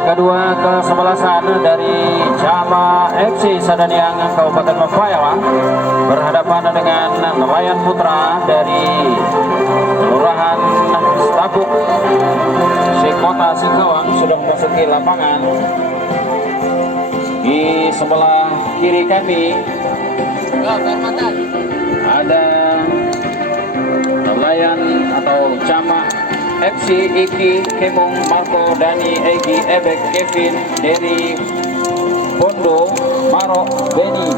Kedua kesebelasan dari Jama FC Sadaniang Kabupaten Mampayama berhadapan dengan Nelayan Putra dari Kelurahan Stapuk Kota Singkawang sudah memasuki lapangan. Di sebelah kiri kami ada Nelayan atau Jama FC Iki, Kemung, Marco, Dani, Egi, Ebek, Kevin, Derry, Bondo, Marok, Benny.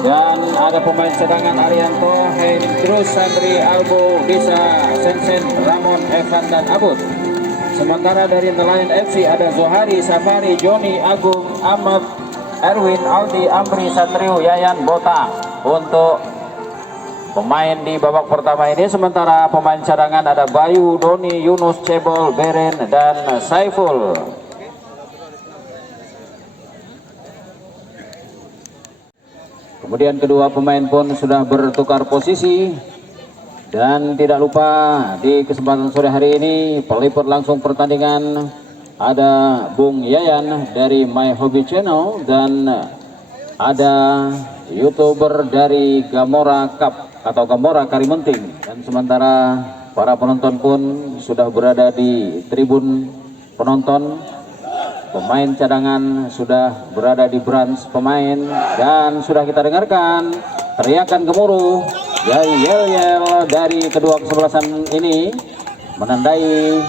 Dan ada pemain cadangan Arianto, Hendrus, Sandri, Albo, Bisa, Sensen, Ramon, Evan, dan Abud. Sementara dari Nelayan FC ada Zohari, Safari, Joni, Agung, Ahmad, Erwin, Aldi, Amri, Satrio, Yayan, Bota untuk pemain di babak pertama ini. Sementara pemain cadangan ada Bayu, Doni, Yunus, Cebol, Beren, dan Saiful. Kemudian kedua pemain pun sudah bertukar posisi. Dan tidak lupa di kesempatan sore hari ini peliput langsung pertandingan ada Bung Yayan dari My Hobby Channel dan ada YouTuber dari Gamora Cup atau Gamora Karimenting. Dan sementara para penonton pun sudah berada di tribun penonton. Pemain cadangan sudah berada di branch pemain dan sudah kita dengarkan teriakan gemuruh dari yel-yel dari kedua kesebelasan ini menandai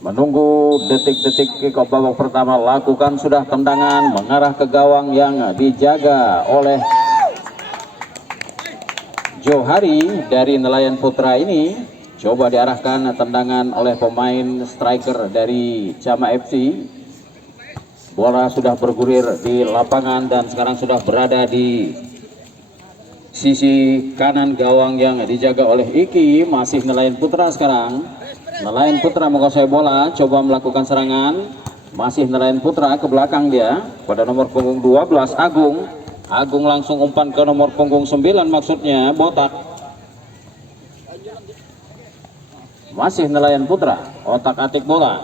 menunggu detik-detik kick-off babak pertama. Lakukan sudah tendangan mengarah ke gawang yang dijaga oleh Johari dari Nelayan Putra ini. Coba diarahkan tendangan oleh pemain striker dari Jama FC. Bola sudah bergulir di lapangan dan sekarang sudah berada di sisi kanan gawang yang dijaga oleh Iki. Masih Nelayan Putra sekarang. Nelayan Putra menguasai bola, coba melakukan serangan. Masih Nelayan Putra ke belakang dia pada nomor punggung 12 Agung. Agung langsung umpan ke nomor punggung 9 maksudnya Botak. Masih Nelayan Putra, otak-atik bola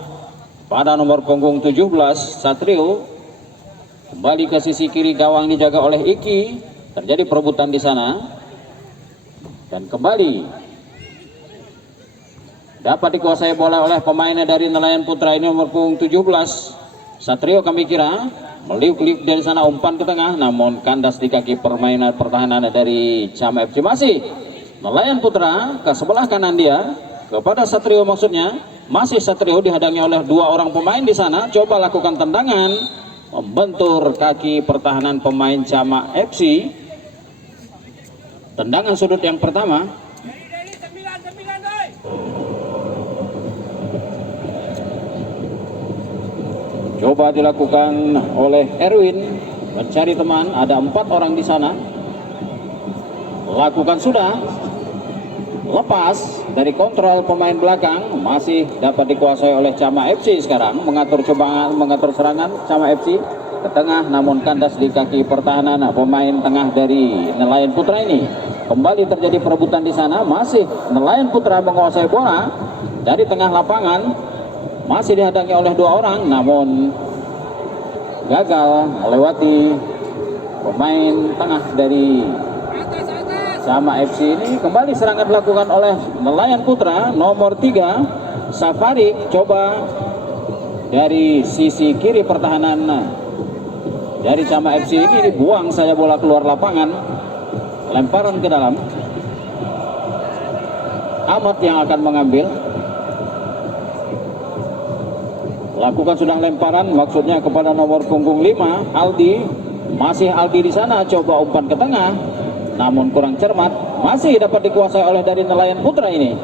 pada nomor punggung 17 Satrio. Kembali ke sisi kiri gawang dijaga oleh Iki. Terjadi perebutan di sana. Dan kembali dapat dikuasai bola oleh pemainnya dari Nelayan Putra ini nomor punggung 17 Satrio. Kami kira meliuk-liuk dari sana umpan ke tengah, namun kandas di kaki permainan pertahanan dari Jama FC. Masih Nelayan Putra ke sebelah kanan dia kepada Satrio maksudnya. Masih Satrio dihadangi oleh dua orang pemain di sana. Coba lakukan tendangan membentur kaki pertahanan pemain Jama FC. Tendangan sudut yang pertama. Coba dilakukan oleh Erwin mencari teman. Ada 4 orang di sana. Lakukan sudah. Lepas dari kontrol pemain belakang, masih dapat dikuasai oleh Jama FC sekarang. Mengatur serangan Jama FC ke tengah, namun kandas di kaki pertahanan pemain tengah dari Nelayan Putra ini. Kembali terjadi perebutan di sana. Masih Nelayan Putra menguasai bola dari tengah lapangan. Masih dihadangi oleh 2 orang, namun gagal melewati pemain tengah dari Sama FC ini kembali serangan dilakukan oleh Nelayan Putra nomor 3 Safari, coba dari sisi kiri pertahanan dari Sama FC ini dibuang saja bola keluar lapangan, lemparan ke dalam. Ahmad yang akan mengambil, lakukan sudah lemparan, maksudnya kepada nomor punggung 5 Aldi. Masih Aldi di sana, coba umpan ke tengah, namun kurang cermat, masih dapat dikuasai oleh dari Nelayan Putra ini.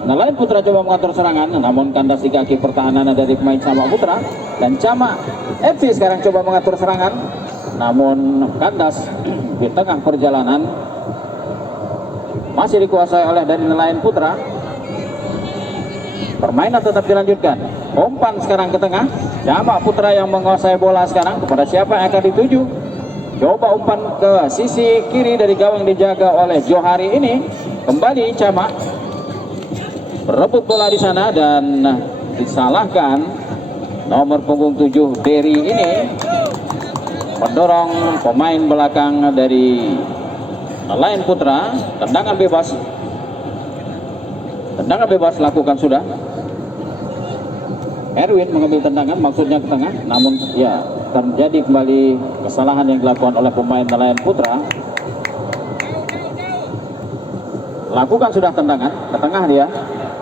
Nelayan Putra coba mengatur serangan, namun kandas di kaki pertahanan dari pemain Sama Putra. Dan Sama FC sekarang coba mengatur serangan, namun kandas di tengah perjalanan, masih dikuasai oleh dari Nelayan Putra. Permainan tetap dilanjutkan. Umpan sekarang ke tengah, Sama Putra yang menguasai bola sekarang. Kepada siapa yang akan dituju? Coba umpan ke sisi kiri dari gawang dijaga oleh Johari ini. Kembali Sama berebut bola di sana dan disalahkan nomor punggung 7 Derry ini mendorong pemain belakang dari Nelayan Putra. Tendangan bebas, tendangan bebas lakukan sudah. Erwin mengambil tendangan, maksudnya ke tengah, namun ya terjadi kembali kesalahan yang dilakukan oleh pemain Nelayan Putra. Lakukan sudah tendangan ke tengah, dia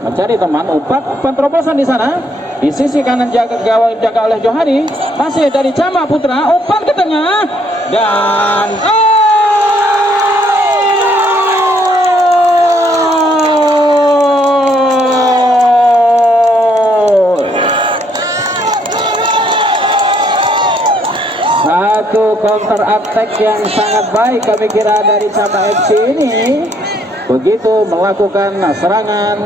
mencari teman, umpan terobosan di sana di sisi kanan jaga gawang dijaga oleh Johari. Masih dari Sama Putra, umpan ke tengah dan satu counter attack yang sangat baik kami kira dari Sama FC ini, begitu melakukan serangan.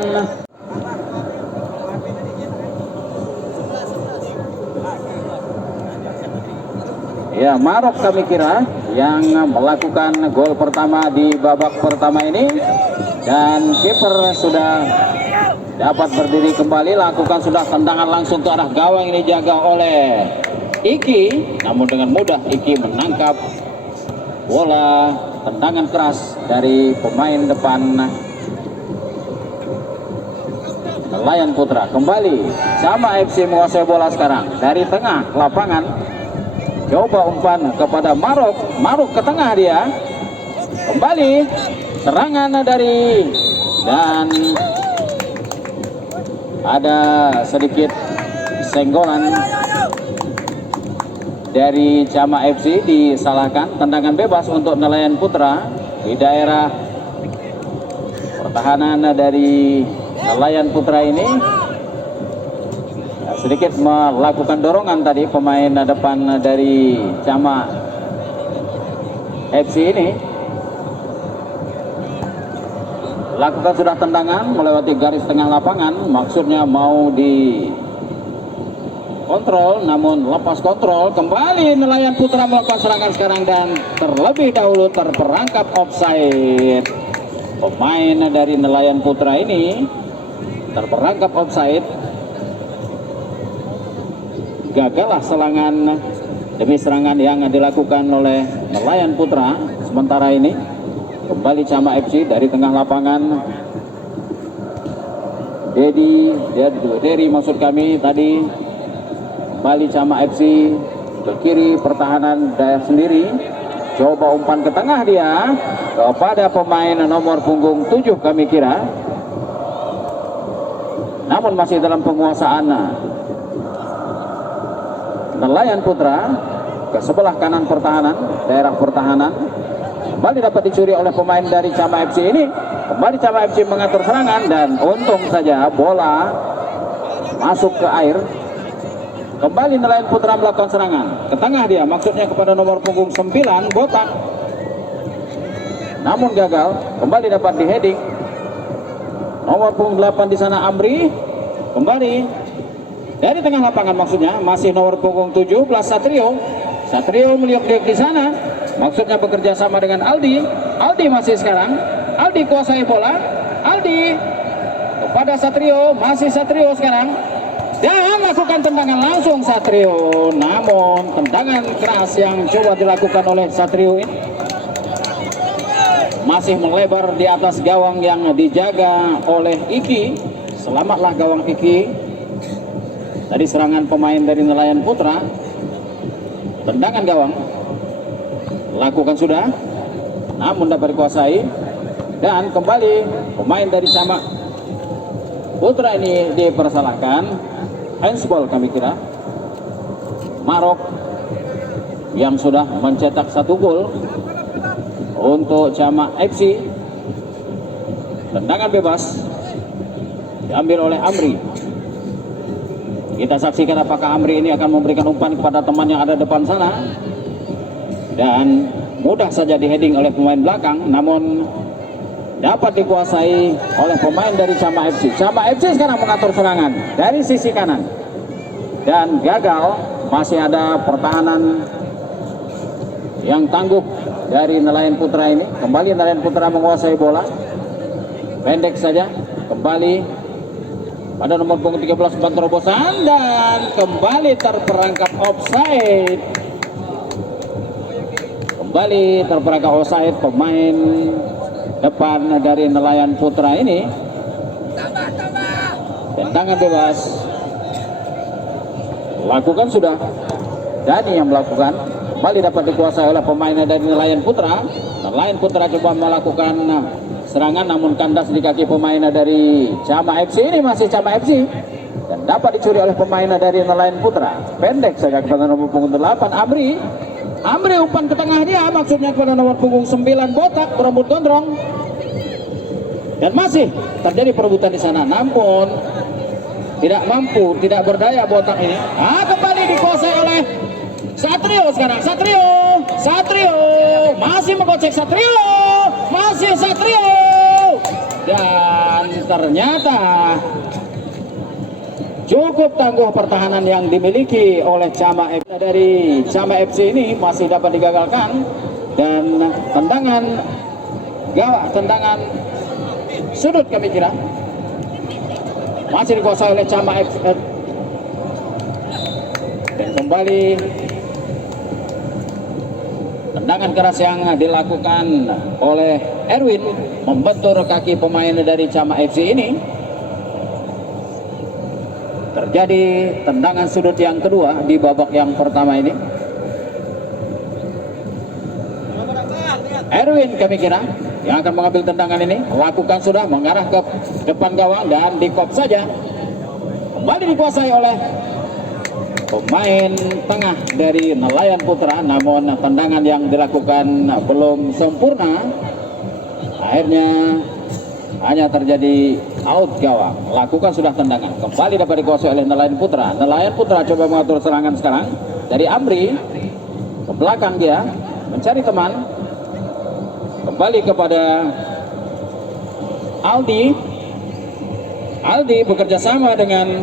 Ya, Marok kami kira yang melakukan gol pertama di babak pertama ini, dan kiper sudah dapat berdiri kembali, lakukan sudah tendangan langsung ke arah gawang ini dijaga oleh Iki, namun dengan mudah Iki menangkap bola tendangan keras dari pemain depan Nelayan Putra. Kembali Sama FC menguasai bola sekarang dari tengah lapangan. Coba umpan kepada Marok, Marok ke tengah dia. Kembali serangan dari, dan ada sedikit senggolan dari Sama FC, disalahkan. Tendangan bebas untuk Nelayan Putra di daerah pertahanan dari Nelayan Putra ini. Sedikit melakukan dorongan tadi pemain depan dari Sama FC ini. Lakukan sudah tendangan melewati garis tengah lapangan, maksudnya mau di kontrol, namun lepas kontrol. Kembali Nelayan Putra melakukan serangan sekarang dan terlebih dahulu terperangkap offside. Pemain dari Nelayan Putra ini terperangkap offside. Gagallah serangan demi serangan yang dilakukan oleh Nelayan Putra. Sementara ini kembali Sama FC dari tengah lapangan. Derry maksud kami tadi. Kembali Sama FC ke kiri pertahanan daerah sendiri. Coba umpan ke tengah dia kepada pemain nomor punggung 7 kami kira, namun masih dalam penguasaan Nelayan Putra ke sebelah kanan pertahanan, daerah pertahanan. Kembali dapat dicuri oleh pemain dari Sama FC ini. Kembali Sama FC mengatur serangan dan untung saja bola masuk ke air. Kembali Nelayan Putra melakukan serangan ke tengah dia, maksudnya kepada nomor punggung 9 Botak, namun gagal. Kembali dapat di heading nomor punggung 8 di sana Amri. Kembali dari tengah lapangan, maksudnya masih nomor punggung 17 Satrio. Satrio meliuk-liuk di sana, maksudnya bekerja sama dengan Aldi. Aldi masih sekarang, Aldi kuasai bola. Aldi kepada Satrio, masih Satrio sekarang, dan lakukan tendangan langsung Satrio. Namun tendangan keras yang coba dilakukan oleh Satrio ini masih melebar di atas gawang yang dijaga oleh Iki. Selamatlah gawang Iki dari serangan pemain dari Nelayan Putra. Tendangan gawang lakukan sudah, namun dapat dikuasai, dan kembali pemain dari Camak Putra ini dipersalahkan. Handsball kami kira. Marok yang sudah mencetak 1 gol untuk Camak FC. Tendangan bebas diambil oleh Amri. Kita saksikan apakah Amri ini akan memberikan umpan kepada teman yang ada depan sana, dan mudah saja diheading oleh pemain belakang, namun dapat dikuasai oleh pemain dari Camak FC. Camak FC sekarang mengatur serangan dari sisi kanan dan gagal. Masih ada pertahanan yang tangguh dari Nelayan Putra ini. Kembali Nelayan Putra menguasai bola, pendek saja, kembali pada nomor punggung 13 umpan terobosan, dan kembali terperangkap offside. Kembali terperangkap offside pemain depan dari Nelayan Putra ini. Tendangan bebas lakukan sudah, Dani yang melakukan. Kembali dapat dikuasai oleh pemain dari Nelayan Putra. Nelayan Putra coba melakukan serangan, namun kandas di kaki pemain dari Camak FC. Ini masih Camak FC, dan dapat dicuri oleh pemain dari Nelayan Putra. Pendek saja kepada nomor punggung 8 Amri. Amri umpan ke tengah dia, maksudnya kepada nomor punggung 9 Botak, berebut gondrong, dan masih terjadi perebutan di sana, namun tidak mampu, tidak berdaya Botak ini. Kembali dikuasai oleh Satrio sekarang. Satrio masih menggocek Satrio, masih Satrio, dan ternyata cukup tangguh pertahanan yang dimiliki oleh Camak FC. Dari Camak FC ini masih dapat digagalkan, dan tendangan sudut kami kira masih dikuasai oleh Camak FC. Dan kembali tendangan keras yang dilakukan oleh Erwin membentur kaki pemain dari Camak FC ini. Terjadi tendangan sudut yang kedua di babak yang pertama ini. Erwin kami kira yang akan mengambil tendangan ini, lakukan sudah, mengarah ke depan gawang dan dikop saja. Kembali dikuasai oleh pemain tengah dari Nelayan Putra, namun tendangan yang dilakukan belum sempurna. Akhirnya hanya terjadi out gawang. Lakukan sudah tendangan, kembali dapat dikuasai oleh Nelayan Putra. Nelayan Putra coba mengatur serangan sekarang dari Amri ke belakang, dia mencari teman. Kembali kepada Aldi bekerja sama dengan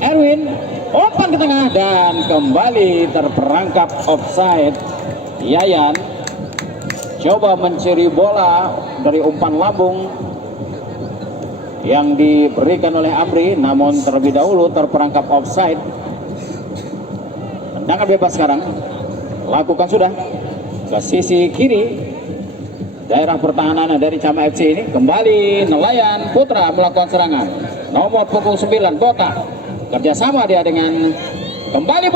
Erwin, umpan ke tengah dan kembali terperangkap offside. Yayan coba mencuri bola dari umpan lambung yang diberikan oleh Amri, namun terlebih dahulu terperangkap offside. Tendangan bebas sekarang, lakukan sudah ke sisi kiri daerah pertahanan dari Camak FC ini. Kembali Nelayan Putra melakukan serangan, nomor punggung 9 Botak, kerjasama dia dengan kembali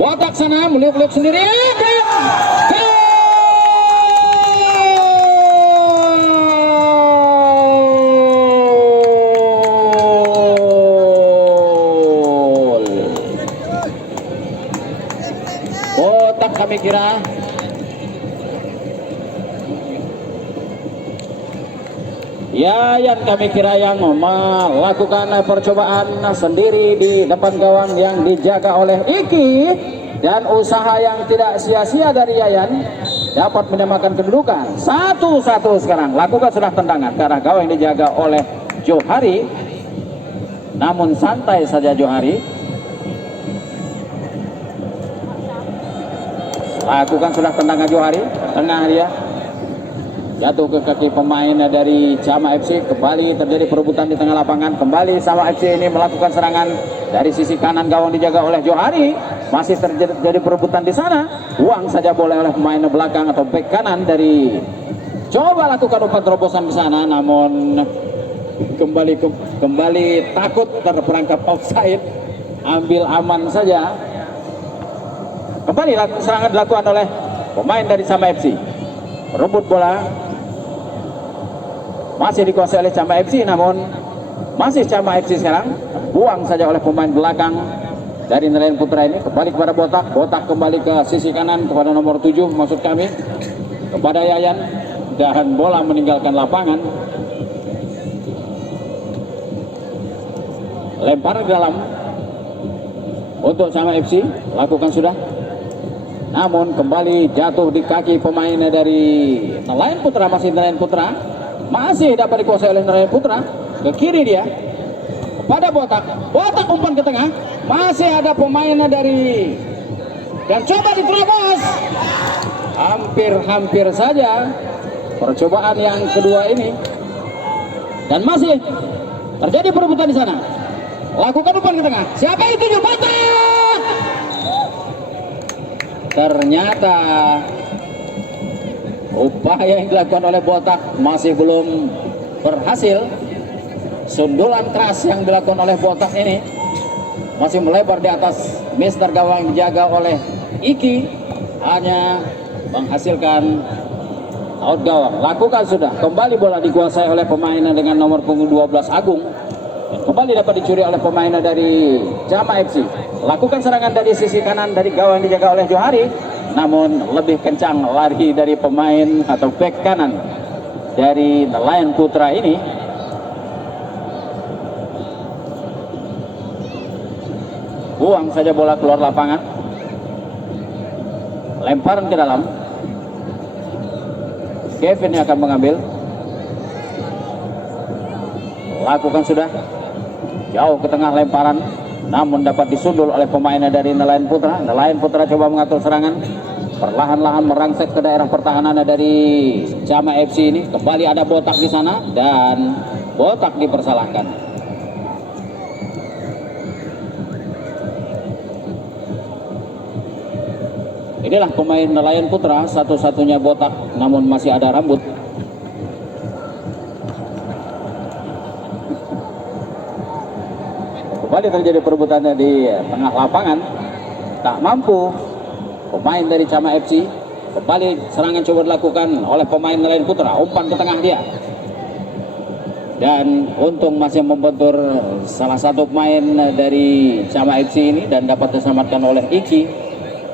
Botak sana meliuk-liuk sendiri, dan Botak kami kira Yayan kami kira yang melakukan percobaan sendiri di depan gawang yang dijaga oleh Iki, dan usaha yang tidak sia-sia dari Yayan dapat menyamakan kedudukan 1-1 sekarang. Lakukan sudah tendangan ke arah gawang yang dijaga oleh Johari, namun santai saja Johari. Lakukan sudah tendangan Johari, tengah dia jatuh ke kaki pemain dari Camak FC. Kembali terjadi perebutan di tengah lapangan. Kembali Camak FC ini melakukan serangan dari sisi kanan gawang dijaga oleh Johari. masih terjadi perebutan di sana. Buang saja boleh oleh pemain belakang atau bek kanan dari, coba lakukan umpan terobosan di sana, namun kembali takut terperangkap offside. Ambil aman saja. Kembali serangan dilakukan oleh pemain dari Chama FC. Rebut bola masih dikuasai oleh Chama FC, namun masih Chama FC sekarang. Buang saja oleh pemain belakang dari Nelayan Putra ini. Kembali kepada Botak. Botak kembali ke sisi kanan kepada nomor 7, maksud kami, kepada Yayan, dan bola meninggalkan lapangan. Lempar ke dalam untuk Chama FC, lakukan sudah, namun kembali jatuh di kaki pemain dari Nelayan Putra. Masih Nelayan Putra, masih dapat dikuasai oleh Nelayan Putra. Ke kiri dia pada Botak. Botak umpan ke tengah, masih ada pemain dari, dan coba diterobos. Hampir saja percobaan yang kedua ini, dan masih terjadi perebutan di sana. Lakukan umpan ke tengah. Siapa itu? Botak. Ternyata upaya yang dilakukan oleh Botak masih belum berhasil. Sundulan keras yang dilakukan oleh Botak ini masih melebar di atas mister gawang dijaga oleh Iki, hanya menghasilkan out gawang. Lakukan sudah. Kembali bola dikuasai oleh pemain dengan nomor punggung 12 Agung. Kembali dapat dicuri oleh pemain dari Chama FC. Lakukan serangan dari sisi kanan dari gawang dijaga oleh Johari, namun lebih kencang lari dari pemain atau bek kanan dari Nelayan Putra ini. Buang saja bola keluar lapangan. Lemparan ke dalam. Kevin yang akan mengambil. Lakukan sudah. Jauh ke tengah lemparan, namun dapat disundul oleh pemainnya dari Nelayan Putra. Nelayan Putra coba mengatur serangan, perlahan-lahan merangsek ke daerah pertahanan dari Chama FC ini. Kembali ada Botak di sana, dan Botak dipersalahkan. Inilah pemain Nelayan Putra, satu-satunya botak namun masih ada rambut. Kembali terjadi perebutannya di tengah lapangan. Tak mampu pemain dari Chama FC. Kembali serangan coba dilakukan oleh pemain Nelayan Putra. Umpan ke tengah dia, dan untung masih membentur salah satu pemain dari Chama FC ini, dan dapat diselamatkan oleh Iki.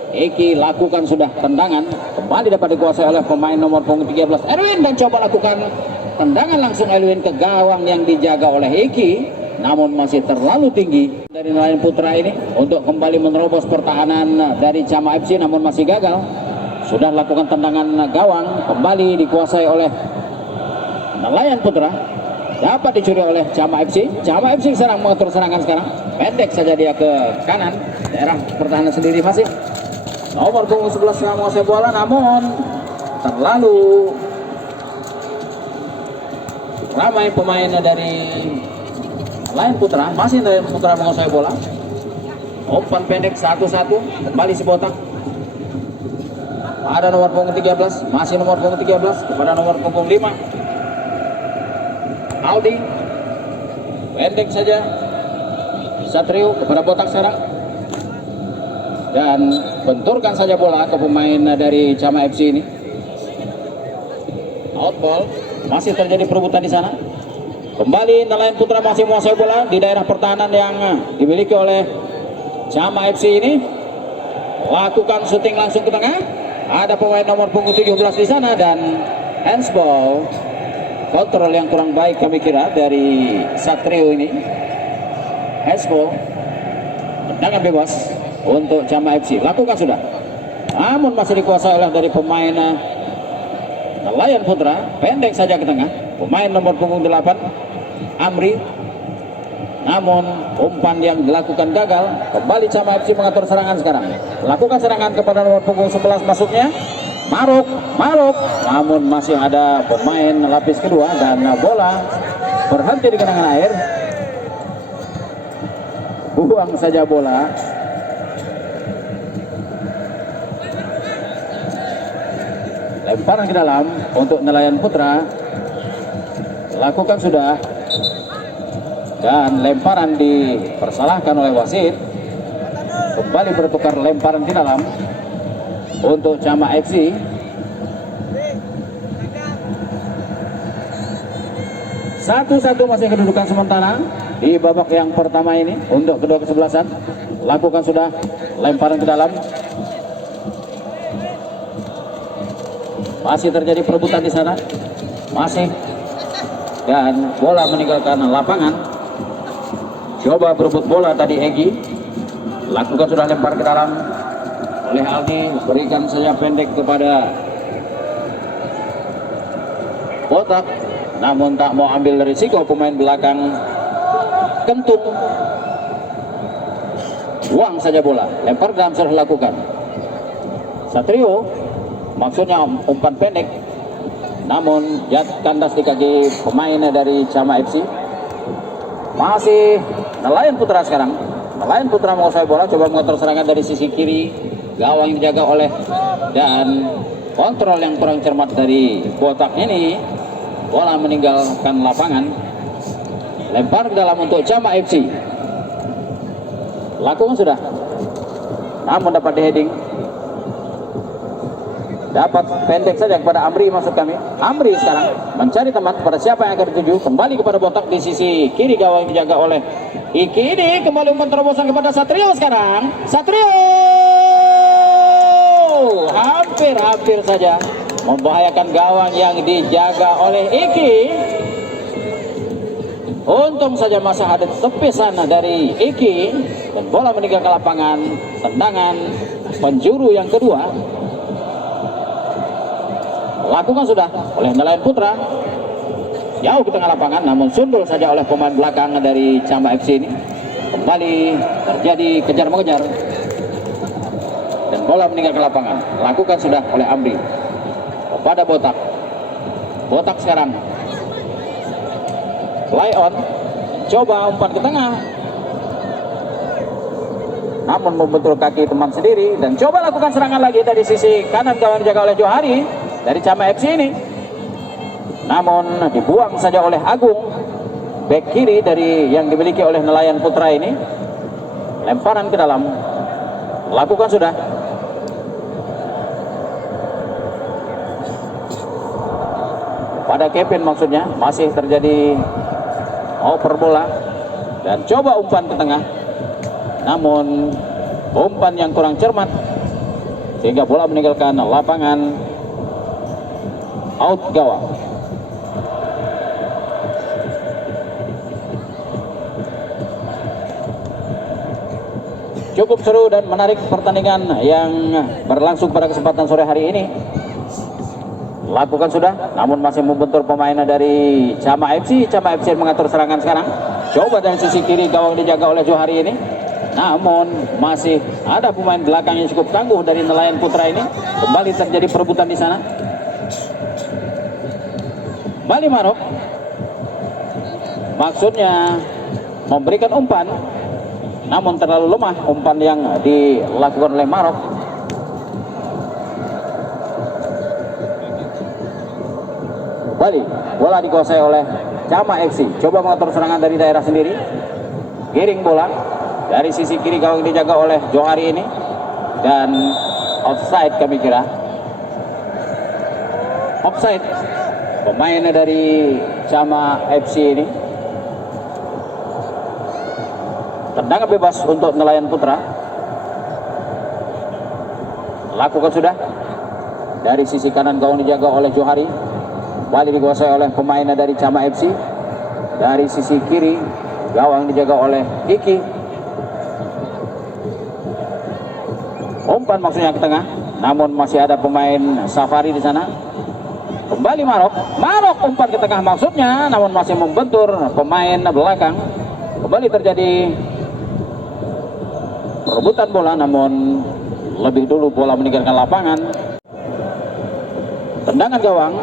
Iki lakukan sudah tendangan, kembali dapat dikuasai oleh pemain nomor punggung 13 Erwin, dan coba lakukan tendangan langsung Erwin ke gawang yang dijaga oleh Iki, namun masih terlalu tinggi dari Nelayan Putra ini untuk kembali menerobos pertahanan dari Chama FC, namun masih gagal. Sudah lakukan tendangan gawang, kembali dikuasai oleh Nelayan Putra, dapat dicuri oleh Chama FC. Chama FC serang mengatur serangan sekarang, pendek saja dia ke kanan, daerah pertahanan sendiri masih. Nomor punggung 11 yang menguasai bola, namun terlalu ramai pemain dari Nelayan Putra. Masih Nelayan Putra menguasai bola. Umpan pendek 1-1, kembali si Botak. Ada nomor punggung 13, masih nomor punggung 13 kepada nomor punggung 5 Aldi. Pendek saja Satrio kepada Botak sekarang, dan benturkan saja bola ke pemain dari Chama FC ini. Out ball. Masih terjadi perebutan di sana. Kembali Nelayan Putra masih menguasai bola di daerah pertahanan yang dimiliki oleh Chama FC ini. Lakukan syuting langsung ke tengah. Ada pemain nomor punggung 17 di sana, dan handsball. Kontrol yang kurang baik kami kira dari Satrio ini. Handsball. Tendangan bebas untuk Chama FC. Lakukan sudah, namun masih dikuasai oleh dari pemain Nelayan Putra. Pendek saja ke tengah, pemain nomor punggung 8 Amri, namun umpan yang dilakukan gagal. Kembali Chama FC mengatur serangan sekarang. Lakukan serangan kepada nomor punggung 11 masuknya Maruk, namun masih ada pemain lapis kedua, dan bola berhenti di genangan air. Buang saja bola. lemparan ke dalam untuk nelayan putra. Lakukan sudah. Dan lemparan dipersalahkan oleh wasit. Kembali bertukar lemparan di dalam untuk Cama FC. Satu-satu masih kedudukan sementara di babak yang pertama ini untuk kedua kesebelasan. Lakukan sudah lemparan ke dalam. Masih terjadi perebutan di sana. Masih. Dan bola meninggalkan lapangan. Coba berebut bola tadi Egi. Lakukan sudah lempar ke dalam oleh Aldi. Berikan saja pendek kepada Botak. Namun tak mau ambil risiko pemain belakang Kentung. Buang saja bola. Lempar ke dalam sudah dilakukan. Satrio. Maksudnya umpan pendek. Namun kandas di kaki pemain dari Cama FC. Masih nelayan putra sekarang. Nelayan putra menguasai bola, coba mengontrol serangan dari sisi kiri. Gawang dijaga oleh dan kontrol yang kurang cermat dari Botak ini. Bola meninggalkan lapangan. Lempar ke dalam untuk Cama FC. Lakukan sudah. Namun dapat di heading. Dapat pendek saja kepada Amri, maksud kami. Amri sekarang mencari teman kepada siapa yang akan dituju. Kembali kepada Botak di sisi kiri, gawang dijaga oleh Iki. Ini kembali umpan terobosan kepada Satrio sekarang. Satrio hampir saja membahayakan gawang yang dijaga oleh Iki. Untung saja masa ada tepisan dari Iki dan bola meninggalkan lapangan. Tendangan penjuru yang kedua. Lakukan sudah oleh nelayan putra. Jauh ke tengah lapangan, namun sundul saja oleh pemain belakang dari Cama FC ini. Kembali terjadi kejar mengejar dan bola meninggalkan lapangan. Lakukan sudah oleh Amri kepada Botak. Botak sekarang play on, coba umpan ke tengah, namun membentur kaki teman sendiri. Dan coba lakukan serangan lagi dari sisi kanan, gawang dijaga oleh Johari dari Cama FC ini. Namun dibuang saja oleh Agung, bek kiri dari yang dimiliki oleh nelayan putra ini. Lemparan ke dalam. Lakukan sudah. Pada Kevin maksudnya. Masih terjadi over bola. Dan coba umpan ke tengah. Namun umpan yang kurang cermat sehingga bola meninggalkan lapangan. Out gawang. Cukup seru dan menarik pertandingan yang berlangsung pada kesempatan sore hari ini. Lakukan sudah, namun masih membentur pemain dari Cama FC. Cama FC mengatur serangan sekarang. Coba dari sisi kiri, gawang dijaga oleh Johari ini. Namun masih ada pemain belakang yang cukup tangguh dari nelayan putra ini. Kembali terjadi perebutan di sana. Bali Marok maksudnya memberikan umpan, namun terlalu lemah umpan yang dilakukan oleh Marok. Bali, bola dikuasai oleh Cama FC. Coba mengatur serangan dari daerah sendiri. Giring bola dari sisi kiri, gawang dijaga oleh Johari ini. Dan offside kami kira. Offside. Pemain dari Cama FC ini. Tendangan bebas untuk nelayan putra. Lakukan sudah. Dari sisi kanan, gawang dijaga oleh Johari. Kembali dikuasai oleh pemain dari Cama FC. Dari sisi kiri, gawang dijaga oleh Iki. Umpan maksudnya ke tengah, namun masih ada pemain Safari di sana. Kembali Marok umpan ke tengah maksudnya, namun masih membentur pemain belakang. Kembali terjadi perebutan bola, namun lebih dulu bola meninggalkan lapangan. Tendangan gawang.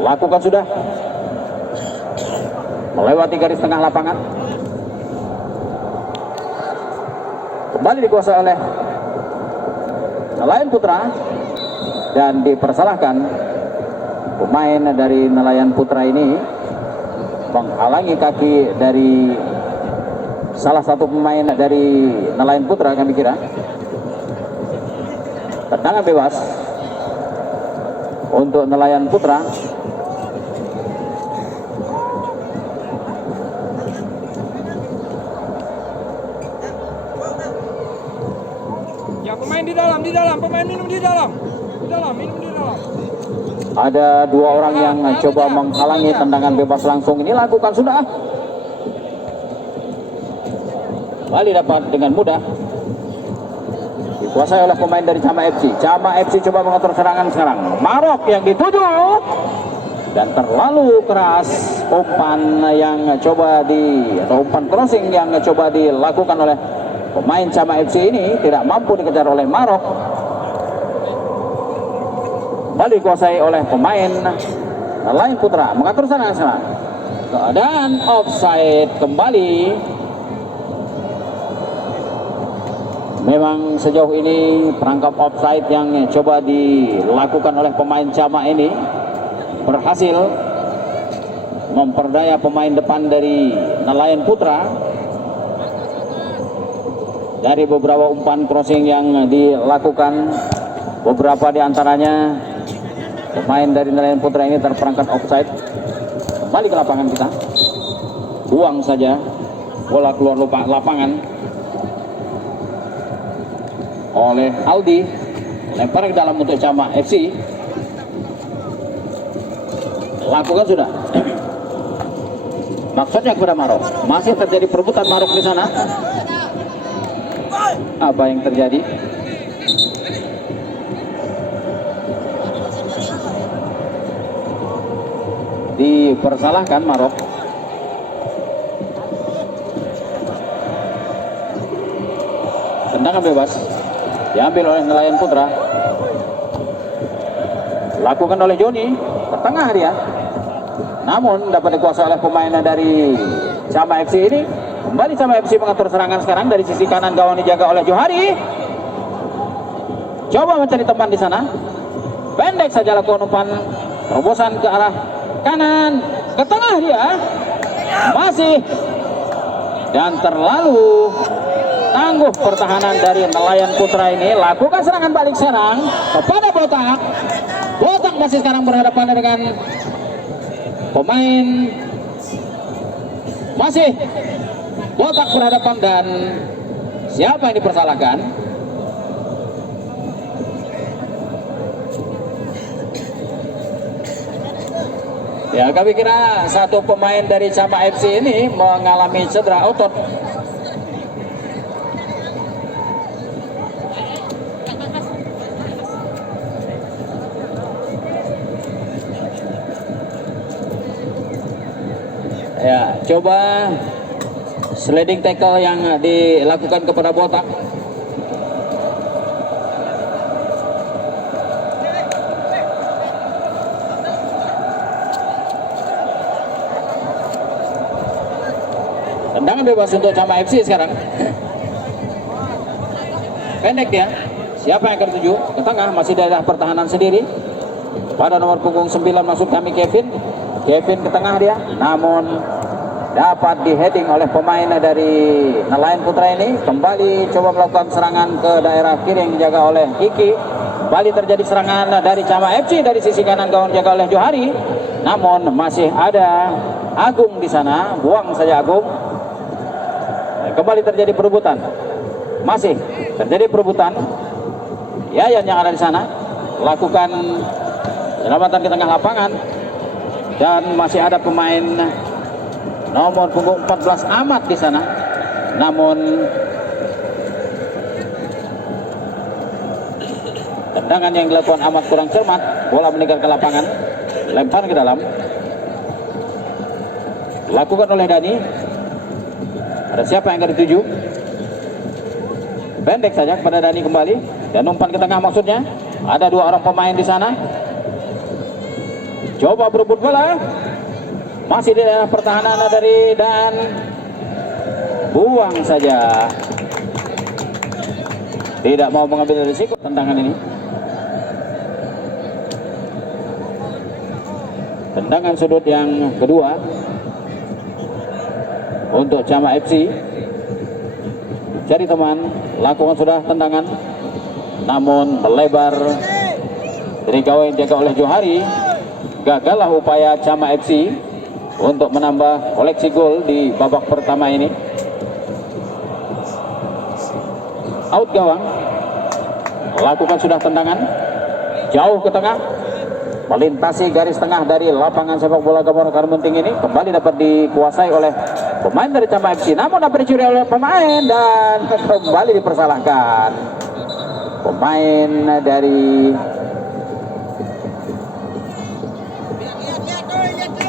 Lakukan sudah. Melewati garis tengah lapangan. Kembali dikuasai oleh nelayan putra. dan dipersalahkan. Pemain dari Nelayan Putra ini menghalangi kaki dari salah satu pemain dari Nelayan Putra, kami kira. Tendangan bebas untuk Nelayan Putra. Ya, pemain di dalam, pemain minum di dalam, minum di dalam. Ada dua orang yang coba menghalangi tendangan bebas langsung ini, lakukan sudah. Bali dapat dengan mudah. Dikuasai oleh pemain dari Cama FC. Cama FC coba mengatur serangan sekarang. Marok yang dituju dan terlalu keras umpan yang coba atau umpan crossing yang coba dilakukan oleh pemain Cama FC ini tidak mampu dikejar oleh Marok. Kembali dikuasai oleh pemain Nelayan Putra, mengatur serangan sekarang. Dan offside kembali. Memang sejauh ini perangkap offside yang coba dilakukan oleh pemain Cama ini berhasil memperdaya pemain depan dari Nelayan Putra. Dari beberapa umpan crossing yang dilakukan, beberapa diantaranya pemain dari Nelayan Putra ini terperangkap offside. Kembali ke lapangan kita, buang saja bola keluar lapangan oleh Aldi, lempar ke dalam untuk Cama FC. Lakukan sudah. Maksudnya kepada Marok. Masih terjadi perebutan Marok di sana. Apa yang terjadi? Dipersalahkan Marok. Tendangan bebas diambil oleh Nelayan Putra. Lakukan oleh Joni ke tengah dia. Namun dapat dikuasai oleh pemain dari Cama FC ini. Kembali Cama FC mengatur serangan sekarang dari sisi kanan, gawang dijaga oleh Johari. Coba mencari teman di sana. Pendek saja lakukan umpan terobosan ke arah kanan, ke tengah dia. Masih dan terlalu tangguh pertahanan dari Nelayan Putra ini. Lakukan serangan balik serang kepada Botak. Botak masih sekarang berhadapan dengan pemain. Masih Botak berhadapan dan siapa yang dipersalahkan? Ya, kami kira satu pemain dari Cama FC ini mengalami cedera otot. Ya, coba sliding tackle yang dilakukan kepada Botak. Tendangan bebas untuk Cama FC sekarang. Pendek dia. Siapa yang akan tuju? Ke tengah, masih daerah pertahanan sendiri. Pada nomor punggung 9 maksud kami Kevin. Kevin ke tengah dia, namun dapat di-heading oleh pemain dari Nelayan Putra ini. Kembali coba melakukan serangan ke daerah kiri yang dijaga oleh Iki. Kembali terjadi serangan dari Cama FC dari sisi kanan, gawang dijaga oleh Johari. Namun masih ada Agung di sana, buang saja Agung. Kembali terjadi perebutan. Masih terjadi perebutan. Yayan yang ada di sana lakukan penyelamatan ke tengah lapangan. Dan masih ada pemain nomor punggung 14 Ahmad di sana. Namun tendangan yang dilakukan Ahmad kurang cermat. Bola meninggal ke lapangan, lempar ke dalam. Lakukan oleh Dani. Ada siapa yang akan dituju? Pendek saja kepada Dani kembali dan umpan ke tengah maksudnya. Ada dua orang pemain di sana. Coba berebut bola. Masih di daerah pertahanan dari dan buang saja. Tidak mau mengambil risiko tendangan ini. Tendangan sudut yang kedua untuk Cama FC. Cari teman, lakukan sudah tendangan, namun melebar dari gawang yang dijaga oleh Johari. Gagallah upaya Cama FC untuk menambah koleksi gol di babak pertama ini. Out gawang, lakukan sudah tendangan jauh ke tengah, melintasi garis tengah dari lapangan sepak bola Gabungan Karmenting ini, kembali dapat dikuasai oleh pemain dari Cama FC, namun dapat dicuri oleh pemain dan kembali dipersalahkan pemain dari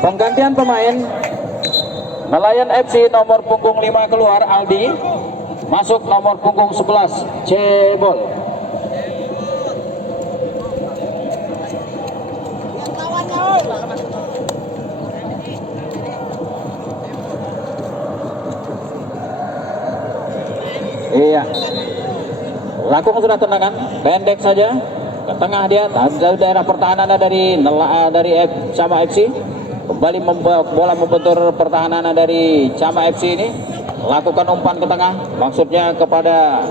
penggantian pemain. Nelayan FC nomor punggung 5 keluar Aldi, masuk nomor punggung 11 Cebol. Iya, lakukan sudah tendangan pendek saja ke tengah dia, dari daerah pertahanan dari Cama FC. Kembali bola membentur pertahanan dari Cama FC ini, lakukan umpan ke tengah, maksudnya kepada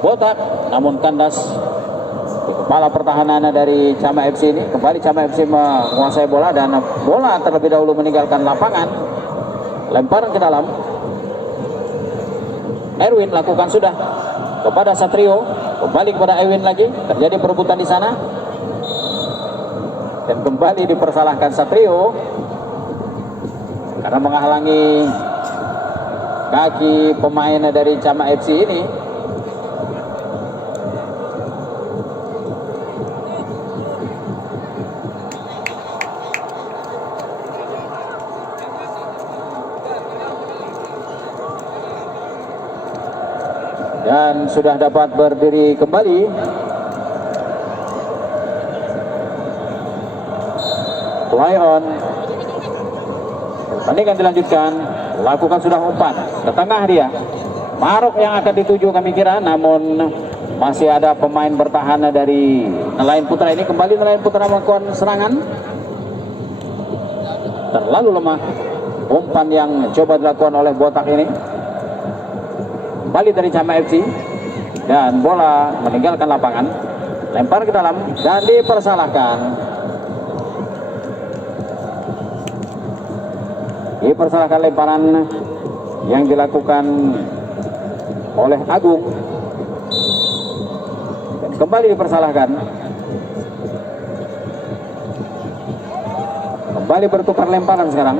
Botak, namun kandas di kepala pertahanan dari Cama FC ini. Kembali Cama FC menguasai bola dan bola terlebih dahulu meninggalkan lapangan, lemparan ke dalam. Erwin lakukan sudah kepada Satrio, kembali kepada Erwin lagi, terjadi perebutan di sana dan kembali dipersalahkan Satrio karena menghalangi kaki pemain dari Cama FC ini. Dan sudah dapat berdiri kembali play on. Pertandingan dilanjutkan, lakukan sudah umpan ke tengah dia, Marok yang akan dituju kami kira, namun masih ada pemain bertahan dari Nelayan Putra ini. Kembali Nelayan Putra melakukan serangan, terlalu lemah umpan yang coba dilakukan oleh Botak ini. Kembali dari Cama FC dan bola meninggalkan lapangan, lempar ke dalam dan dipersalahkan. Dipersalahkan lemparan yang dilakukan oleh Agung dan kembali dipersalahkan. Kembali bertukar lemparan sekarang.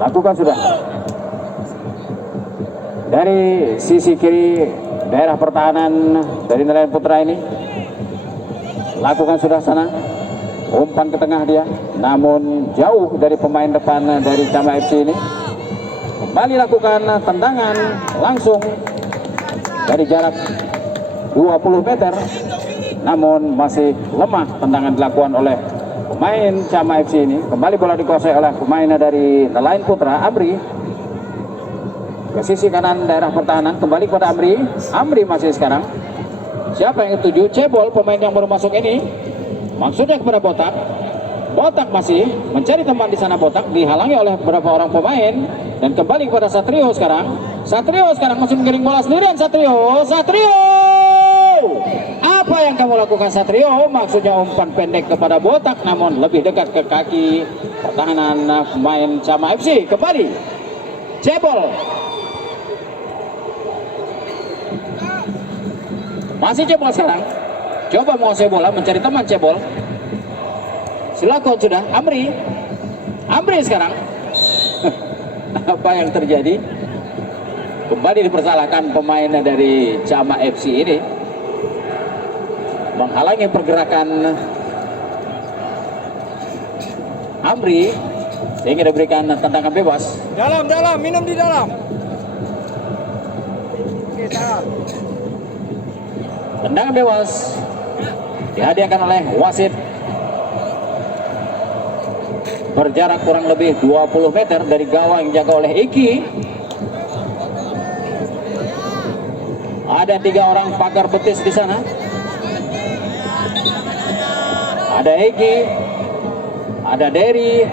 Lakukan sudah dari sisi kiri daerah pertahanan dari Nelayan Putra ini. Lakukan sudah sana, umpan ke tengah dia, namun jauh dari pemain depan dari Cama FC ini. Kembali lakukan tendangan langsung dari jarak 20 meter, namun masih lemah tendangan dilakukan oleh pemain Cama FC ini. Kembali bola dikuasai oleh pemain dari Nelayan Putra, Amri. Ke sisi kanan daerah pertahanan, kembali kepada Amri. Amri masih sekarang. Siapa yang dituju? Cebol, pemain yang baru masuk ini. Maksudnya kepada Botak. Botak masih mencari teman di sana. Botak dihalangi oleh beberapa orang pemain dan kembali kepada Satrio sekarang. Satrio sekarang masih menggiring bola sendirian. Satrio! Apa yang kamu lakukan Satrio? Maksudnya umpan pendek kepada Botak, namun lebih dekat ke kaki pertahanan pemain Cama FC. Kembali Cebol, masih Cebol sekarang, coba menguasai bola, mencari teman Cebol. Silakan sudah Amri sekarang. Apa yang terjadi? Kembali dipersalahkan pemain dari Cama FC ini, menghalangi pergerakan Amri sehingga diberikan tendangan bebas. Dalam, minum di dalam. Oke, salam. Tendangan bebas dihadiahkan oleh wasit berjarak kurang lebih 20 meter dari gawang yang dijaga oleh Iki. Ada 3 orang pagar betis di sana. Ada Egi, ada Derry.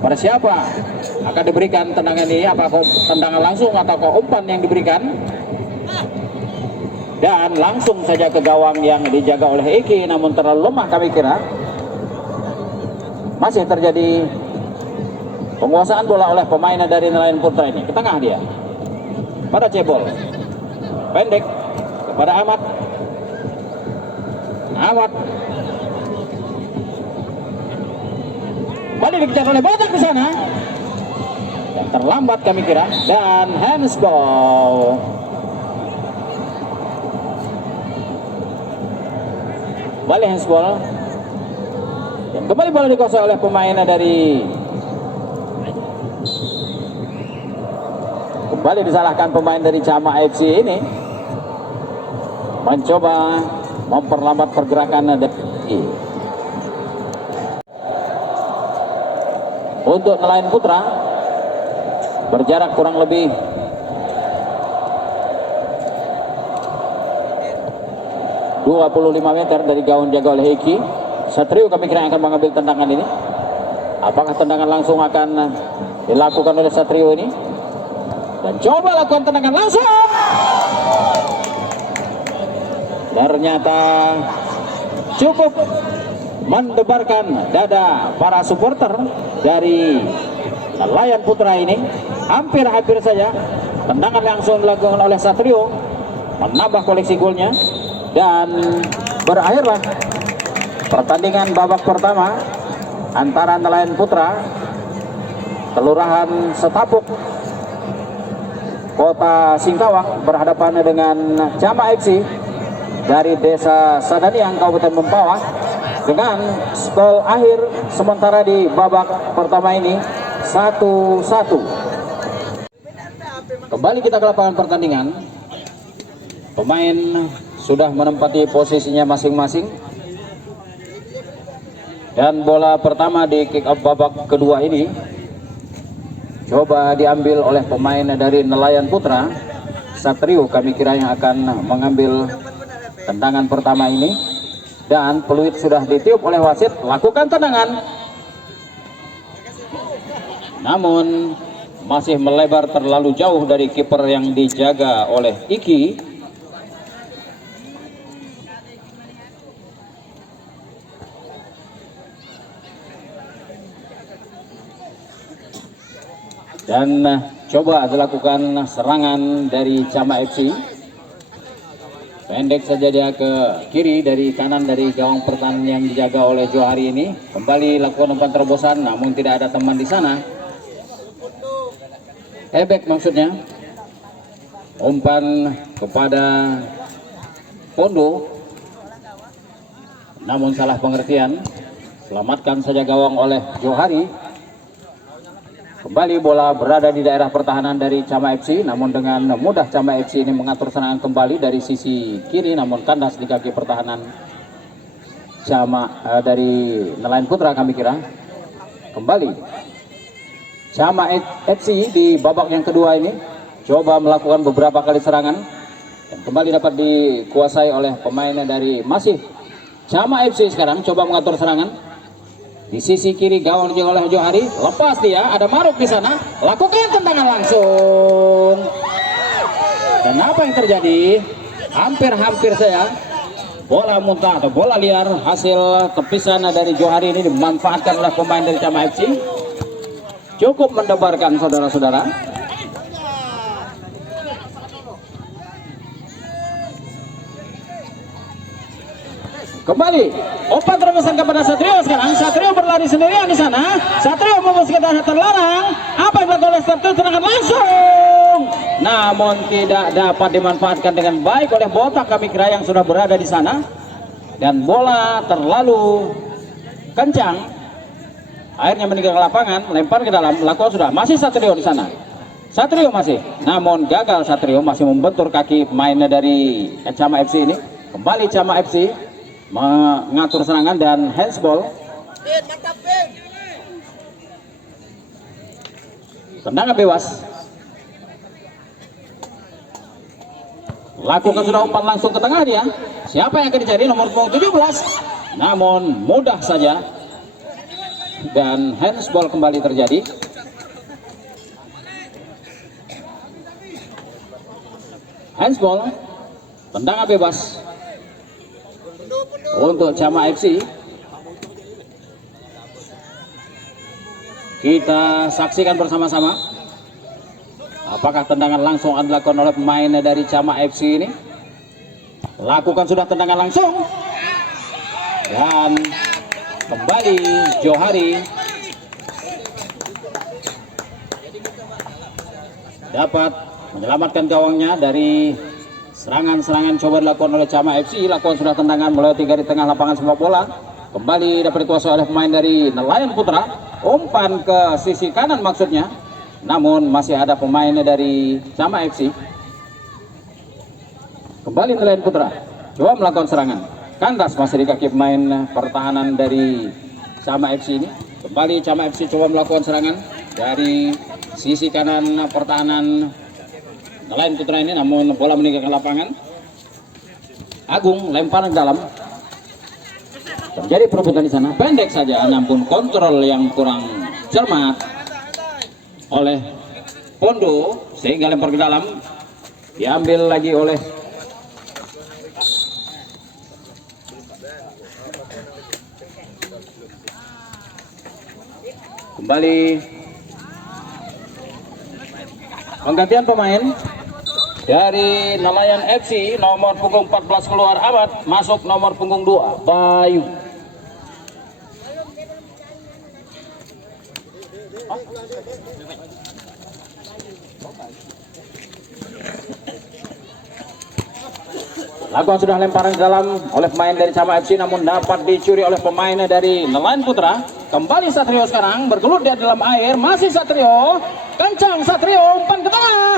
Pada siapa akan diberikan tendangan ini? Apakah tendangan langsung atau umpan yang diberikan? Dan langsung saja ke gawang yang dijaga oleh Eki, namun terlalu lemah kami kira. Masih terjadi penguasaan bola oleh pemain dari Nelayan Putra ini. Ke tengah dia, pada cebol pendek kepada Ahmad. Balik dikejar oleh Botak di sana. Dan terlambat kami kira, dan handsball. Balik handsball. Dan kembali bola dikuasai oleh pemain dari, kembali disalahkan pemain dari Cama FC ini, mencoba memperlambat pergerakan dari untuk Nelayan Putra. Berjarak kurang lebih 25 meter dari gawang jaga oleh Eki. Satrio kami kira akan mengambil tendangan ini. Apakah tendangan langsung akan dilakukan oleh Satrio ini? Dan coba lakukan tendangan langsung. Ternyata cukup mendebarkan dada para supporter dari Nelayan Putra ini. Hampir-hampir saja tendangan langsung dilakukan oleh Satrio, menambah koleksi golnya. Dan berakhirlah pertandingan babak pertama antara Nelayan Putra Kelurahan Setapuk Kota Singkawang berhadapan dengan Cama FC dari Desa Sadaniang Kabupaten Mempawah, dengan skor akhir sementara di babak pertama ini 1-1. Kembali kita ke lapangan pertandingan. Pemain sudah menempati posisinya masing-masing, dan bola pertama di kick off babak kedua ini coba diambil oleh pemain dari Nelayan Putra. Satrio kami kira yang akan mengambil tendangan pertama ini, dan peluit sudah ditiup oleh wasit. Lakukan tendangan, namun masih melebar terlalu jauh dari kiper yang dijaga oleh Iki. Dan coba dilakukan serangan dari Cama FC. Pendek saja dia ke kiri dari kanan dari gawang pertahanan yang dijaga oleh Johari ini. Kembali lakukan umpan terobosan, namun tidak ada teman di sana. Ebek maksudnya. Umpan kepada Pondo, namun salah pengertian. Selamatkan saja gawang oleh Johari. Kembali bola berada di daerah pertahanan dari Cama FC, namun dengan mudah Cama FC ini mengatur serangan kembali dari sisi kiri, namun kandas di kaki pertahanan Cama dari Nelayan Putra kami kira. Kembali Cama FC di babak yang kedua ini coba melakukan beberapa kali serangan, dan kembali dapat dikuasai oleh pemain dari masih Cama FC. Sekarang coba mengatur serangan di sisi kiri gawang dijaga oleh Johari. Lepas dia, ada Maruk di sana. Lakukan tendangan langsung. Dan apa yang terjadi? Hampir-hampir saya bola muntah atau bola liar hasil tepisan dari Johari ini dimanfaatkan oleh pemain dari Cama FC. Cukup mendebarkan saudara-saudara. Kembali umpan terobosan kepada Satrio. Sekarang Satrio berlari sendirian di sana. Satrio memutuskan terlarang. Apa yang dilakukan oleh Satrio? Tendangan langsung, namun tidak dapat dimanfaatkan dengan baik oleh Botak kami kira yang sudah berada di sana, dan bola terlalu kencang. Akhirnya meninggalkan lapangan, lempar ke dalam. Lakukan sudah masih Satrio di sana. Satrio masih, namun gagal. Satrio masih membentur kaki pemain dari Cama FC ini. Kembali Cama FC mengatur serangan dan handsball. Tendangan bebas. Lakukan sudah umpan langsung ke tengah dia. Siapa yang akan dicari? Nomor punggung 17. Namun mudah saja. Dan handsball kembali terjadi. Handsball, tendangan bebas untuk Cama FC. Kita saksikan bersama-sama apakah tendangan langsung akan dilakukan oleh pemain dari Cama FC ini. Lakukan sudah tendangan langsung dan kembali Johari dapat menyelamatkan gawangnya dari serangan-serangan coba dilakukan oleh Cama FC. Lakukan sudah tendangan melewati garis tengah lapangan sepak bola. Kembali dapat dikuasai oleh pemain dari Nelayan Putra. Umpan ke sisi kanan maksudnya. Namun masih ada pemain dari Cama FC. Kembali Nelayan Putra. Coba melakukan serangan. Kandas masih di kaki pemain pertahanan dari Cama FC ini. Kembali Cama FC coba melakukan serangan dari sisi kanan pertahanan Nelayan Putra ini, namun bola meninggalkan lapangan. Agung lemparan dalam. Terjadi perebutan di sana, pendek saja, namun kontrol yang kurang cermat oleh Pondo sehingga lempar ke dalam, diambil lagi oleh kembali penggantian pemain dari Nelayan FC. Nomor punggung 14 keluar Ahmad, masuk nomor punggung 2 Bayu. Lakukan sudah lemparan ke dalam oleh pemain dari Cama FC, namun dapat dicuri oleh pemain dari Nelayan Putra. Kembali Satrio sekarang bergelut di dalam air, masih Satrio, kencang Satrio, umpan ke tengah.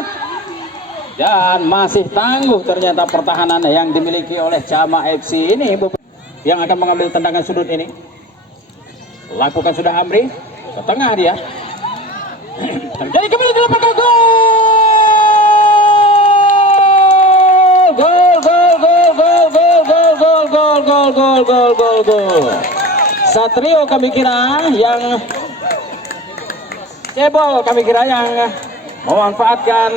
Dan masih tangguh ternyata pertahanan yang dimiliki oleh Cama FC ini yang akan mengambil tendangan sudut ini. Lakukan sudah Amri, ke tengah dia. Terjadi kembali di lapangan, gol! Gol. Satrio kami kira yang cebol, kami kira yang memanfaatkan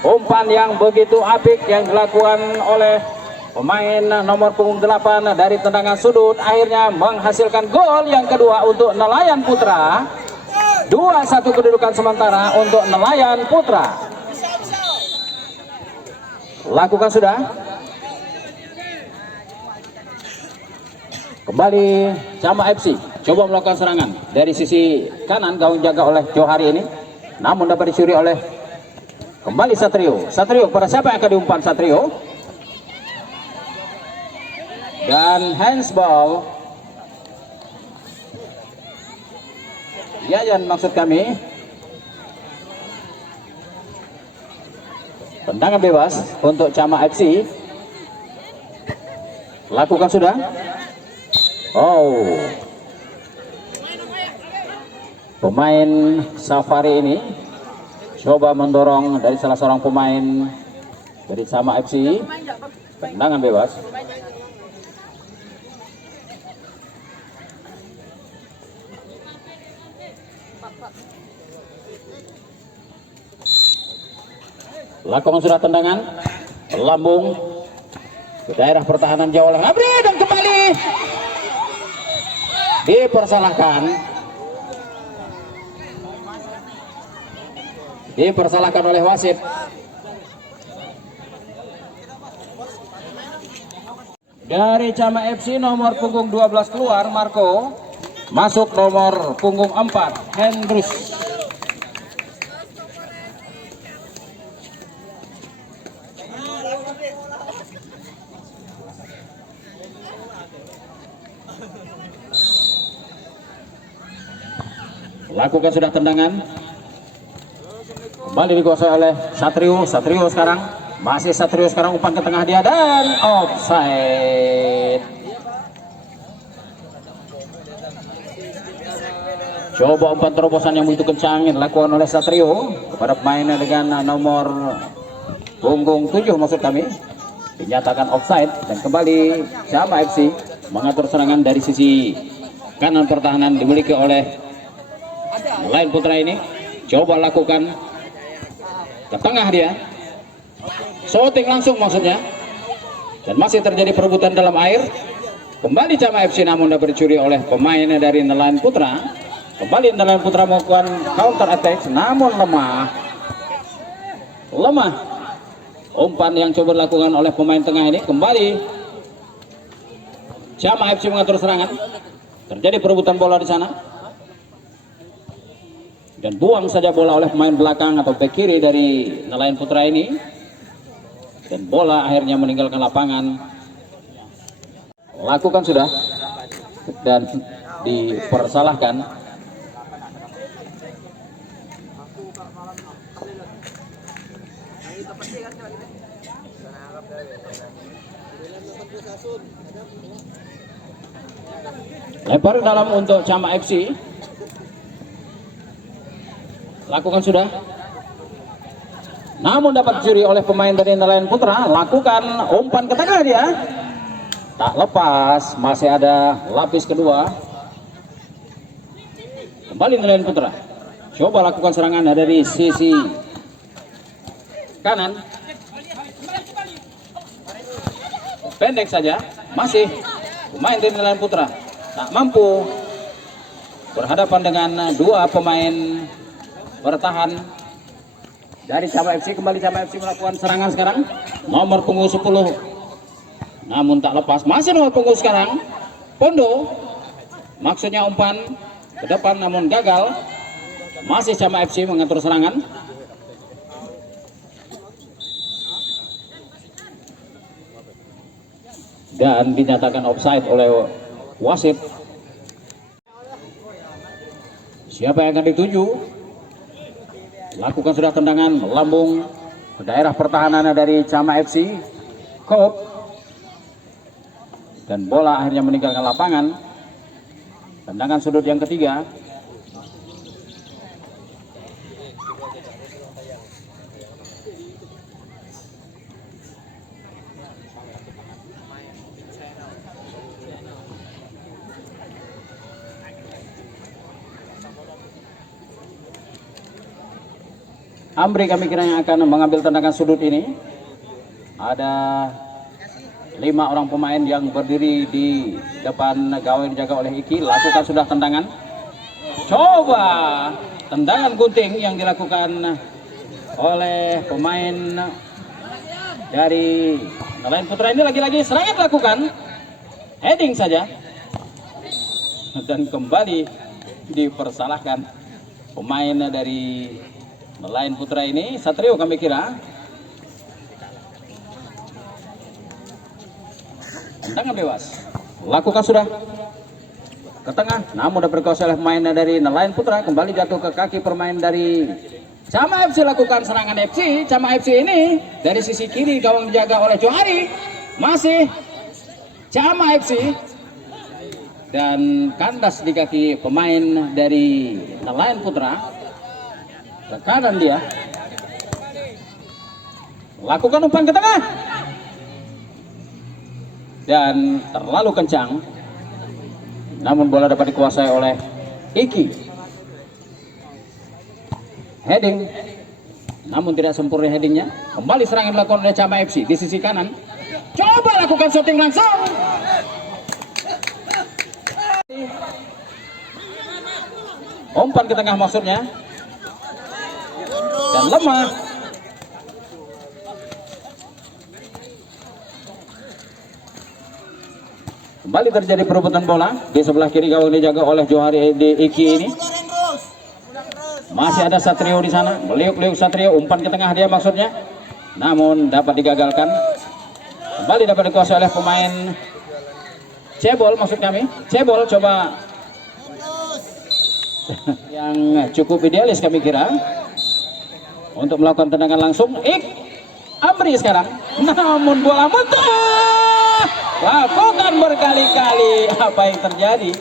umpan yang begitu apik yang dilakukan oleh pemain nomor punggung 8 dari tendangan sudut, akhirnya menghasilkan gol yang kedua untuk Nelayan Putra. 2-1 kedudukan sementara untuk Nelayan Putra. Lakukan sudah. Kembali Cama FC coba melakukan serangan dari sisi kanan, gawang jaga oleh Johari ini, namun dapat dicuri oleh kembali Satrio. Satrio, pada siapa yang akan diumpan Satrio? Dan handsball Yayan maksud kami. Tendangan bebas untuk Cama FC. Lakukan sudah. Oh, pemain Safari ini coba mendorong dari salah seorang pemain dari Cama FC. Tendangan bebas. Lakukan sudah tendangan lambung ke daerah pertahanan Jawa Tengah. Abri dan kembali dipersalahkan oleh wasit. Dari Cama FC nomor punggung 12 keluar Marco, masuk nomor punggung 4 Hendrus. Lakukan sudah tendangan, kembali dikuasai oleh Satrio. Satrio sekarang, masih Satrio sekarang, umpan ke tengah dia dan offside. Coba umpan terobosan yang begitu kencang dilakukan oleh Satrio kepada pemain dengan nomor punggung 7 maksud kami, dinyatakan offside dan kembali Jama FC mengatur serangan dari sisi kanan pertahanan dimiliki oleh Nelayan Putra ini. Coba lakukan ke tengah dia, shooting langsung maksudnya, dan masih terjadi perebutan dalam air. Kembali Jama FC namun dapat dicuri oleh pemain dari Nelayan Putra. Kembali Nelayan Putra melakukan counter attack namun lemah umpan yang coba dilakukan oleh pemain tengah ini. Kembali Jama FC mengatur serangan, terjadi perebutan bola di sana dan buang saja bola oleh pemain belakang atau bek kiri dari Nelayan Putra ini, dan bola akhirnya meninggalkan lapangan. Lakukan sudah dan dipersalahkan. Lempar dalam untuk Jama FC. Lakukan sudah, namun dapat dicuri oleh pemain dari Nelayan Putra. Lakukan umpan ke tengah dia, tak lepas, masih ada lapis kedua. Kembali Nelayan Putra, coba lakukan serangan dari sisi kanan, pendek saja, masih pemain dari Nelayan Putra tak mampu berhadapan dengan dua pemain bertahan dari Jama FC. Kembali Jama FC melakukan serangan sekarang, nomor punggung 10 namun tak lepas, masih nomor punggung sekarang Pondo, maksudnya umpan ke depan namun gagal. Masih Jama FC mengatur serangan, dan dinyatakan offside oleh wasit. Siapa yang akan dituju? Lakukan sudah tendangan melambung ke daerah pertahanan dari Jama FC, Kop, dan bola akhirnya meninggalkan lapangan. Tendangan sudut yang ketiga. Amri kami kira yang akan mengambil tendangan sudut ini. Ada 5 orang pemain yang berdiri di depan gawang dijaga oleh Iki. Lakukan sudah tendangan. Coba tendangan gunting yang dilakukan oleh pemain dari Nelayan Putra ini. Lagi-lagi serangan dilakukan, heading saja, dan kembali dipersalahkan pemain dari Nelayan Putra ini. Satrio kami kira. Tendangan bebas. Lakukan sudah ke tengah, namun dapat dikuasai oleh pemain dari Nelayan Putra. Kembali jatuh ke kaki pemain dari Jama FC. Lakukan serangan FC. Jama FC ini dari sisi kiri gawang dijaga oleh Johari. Masih Jama FC, dan kandas di kaki pemain dari Nelayan Putra. Ke kanan dia, lakukan umpan ke tengah dan terlalu kencang, namun bola dapat dikuasai oleh Iki. Heading, namun tidak sempurna headingnya. Kembali serangan dilakukan oleh Jama FC di sisi kanan. Coba lakukan shooting langsung, umpan ke tengah maksudnya, dan lemah. Kembali terjadi perebutan bola di sebelah kiri gawang dijaga oleh Johari Iki ini. Masih ada Satrio di sana, meliuk-liuk Satrio, umpan ke tengah dia maksudnya, namun dapat digagalkan. Kembali dapat dikuasai oleh pemain Cebol, maksud kami Cebol, coba yang cukup idealis kami kira untuk melakukan tendangan langsung. Amri sekarang, namun bola muntah. Lakukan berkali-kali, apa yang terjadi?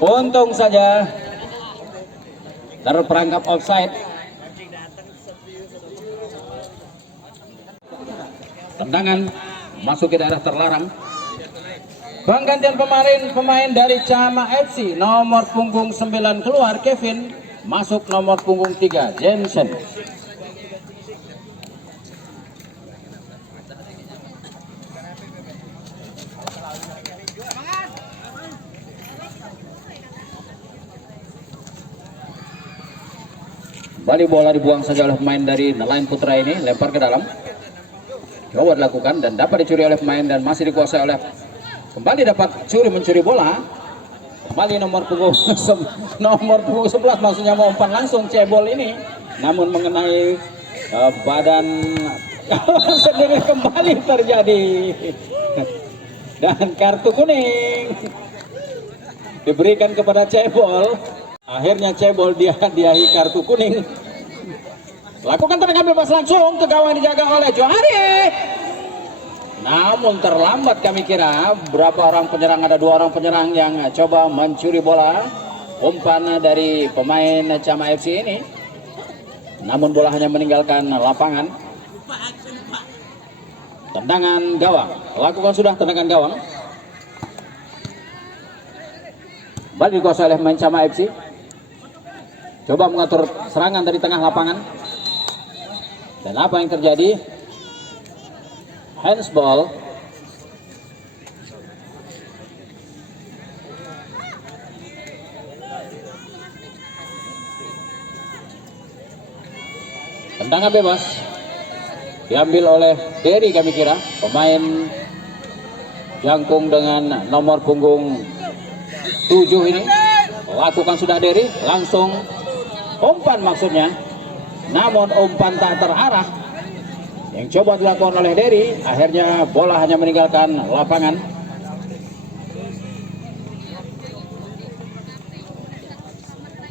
Untung saja terperangkap offside. Tendangan masuk ke daerah terlarang. Penggantian pemain dari Cama FC, nomor punggung 9 keluar Kevin, masuk nomor punggung 3 Jensen. Kembali bola dibuang saja oleh pemain dari Nelayan Putra ini, lempar ke dalam. Coba dilakukan dan dapat dicuri oleh pemain dan masih dikuasai oleh, kembali dapat mencuri bola. Kembali nomor punggung nomor punggung 11, maksudnya mau umpan langsung cebol ini, namun mengenai badan kawan sendiri. Kembali terjadi dan kartu kuning diberikan kepada cebol. Akhirnya cebol diahi kartu kuning. Lakukan tendangan bebas langsung ke gawang dijaga oleh Johari. Namun terlambat kami kira. Berapa orang penyerang, ada 2 orang penyerang yang coba mencuri bola. Umpan dari pemain Cama FC ini. Namun bola hanya meninggalkan lapangan. Tendangan gawang. Lakukan sudah tendangan gawang. Balik dikuasai oleh pemain Cama FC. Coba mengatur serangan dari tengah lapangan. Dan apa yang terjadi? Handsball. Tendangan bebas diambil oleh Derry kami kira, pemain jangkung dengan nomor punggung 7 ini. Lakukan sudah Derry, langsung umpan maksudnya, namun umpan tak terarah yang coba dilakukan oleh Derry. Akhirnya bola hanya meninggalkan lapangan.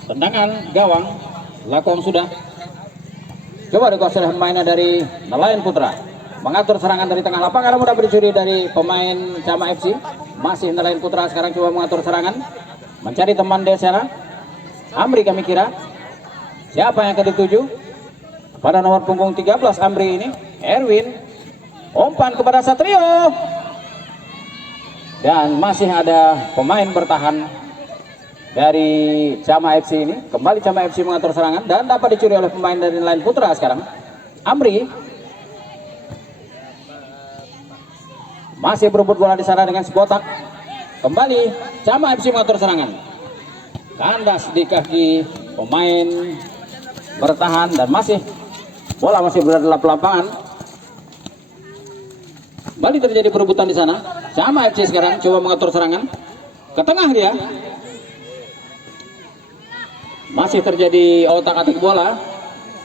Tendangan gawang lakukan sudah. Coba dikuasai oleh pemainnya dari Nelayan Putra, mengatur serangan dari tengah lapangan, mudah dicuri dari pemain Cama FC. Masih Nelayan Putra sekarang coba mengatur serangan, mencari teman Desera. Amri kami kira. Siapa yang akan dituju? Pada nomor punggung 13 Amri ini, Erwin. Umpan kepada Satrio. Dan masih ada pemain bertahan dari Cama FC ini. Kembali Cama FC mengatur serangan dan dapat dicuri oleh pemain dari Nelayan Putra sekarang. Amri masih berebut bola di sana dengan sebotak. Kembali Cama FC mengatur serangan. Kandas di kaki pemain bertahan dan masih bola masih berada dalam lapangan. Kembali terjadi perebutan di sana. Cama FC sekarang coba mengatur serangan ke tengah dia. Masih terjadi otak-atik bola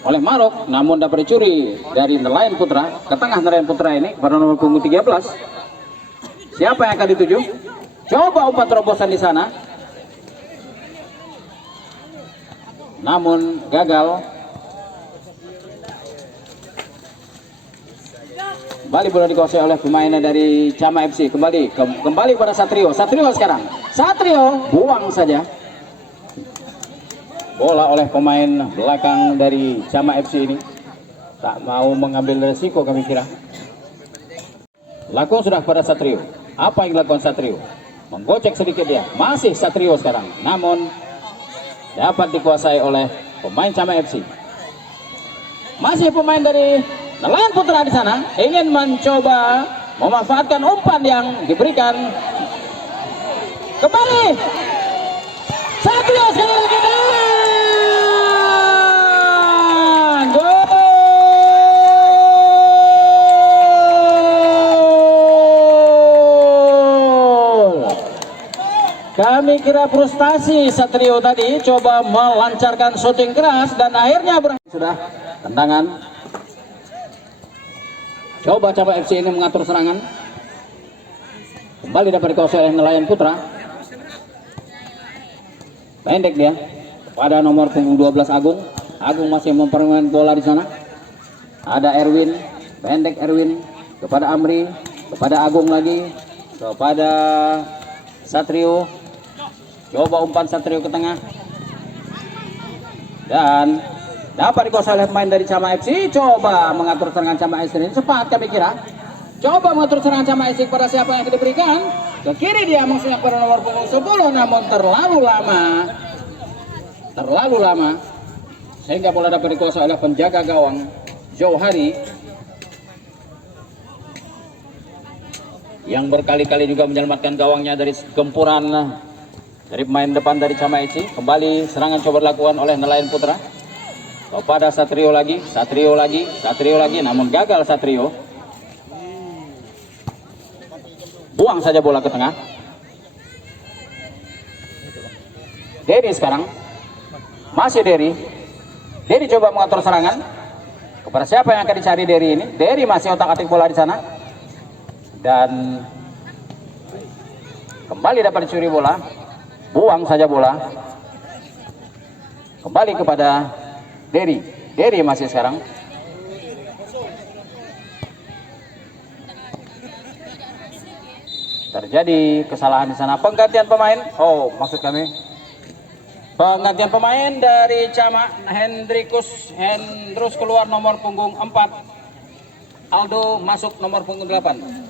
oleh Marok, namun dapat dicuri dari Nelayan Putra. Ke tengah Nelayan Putra ini pada nomor punggung 13. Siapa yang akan dituju? Coba umpan terobosan di sana, namun gagal. Kembali bola dikuasai oleh pemainnya dari Cama FC. Kembali pada Satrio. Satrio sekarang. Satrio buang saja bola oleh pemain belakang dari Cama FC ini. Tak mau mengambil resiko kami kira. Lakukan sudah pada Satrio. Apa yang dilakukan Satrio? Menggocek sedikit dia. Masih Satrio sekarang. Namun dapat dikuasai oleh pemain Cama FC. Masih pemain dari Nelayan Putra di sana ingin mencoba memanfaatkan umpan yang diberikan. Kembali Satrio sekali lagi dan gol. Kami kira frustasi Satrio tadi coba melancarkan shooting keras dan akhirnya sudah tendangan. Coba Cama FC ini mengatur serangan. Kembali dapat dikuasai oleh Nelayan Putra. Pendek dia pada nomor punggung 12 Agung. Agung masih mempermainkan bola di sana. Ada Erwin, pendek Erwin kepada Amri, kepada Agung lagi, kepada Satrio. Coba umpan Satrio ke tengah. Dan dapat dikuasai oleh pemain dari Cama FC. Coba mengatur serangan Cama FC ini cepat kami kira. Coba mengatur serangan Cama FC kepada siapa yang akan diberikan. Ke kiri dia maksudnya kepada nomor punggung 10, namun terlalu lama. Sehingga bola dapat dikuasai oleh penjaga gawang Johari yang berkali-kali juga menyelamatkan gawangnya dari gempuran dari pemain depan dari Cama FC. Kembali serangan coba dilakukan oleh Nelayan Putra kepada Satrio lagi, namun gagal Satrio. Buang saja bola ke tengah. Dery sekarang, masih Dery coba mengatur serangan kepada siapa yang akan dicari. Dery ini, Dery masih otak-atik bola di sana dan kembali dapat dicuri bola. Buang saja bola kembali kepada Dery masih sekarang. Terjadi kesalahan di sana. Penggantian pemain. Penggantian pemain dari Cama. Hendrus keluar nomor punggung 4. Aldo masuk nomor punggung 8.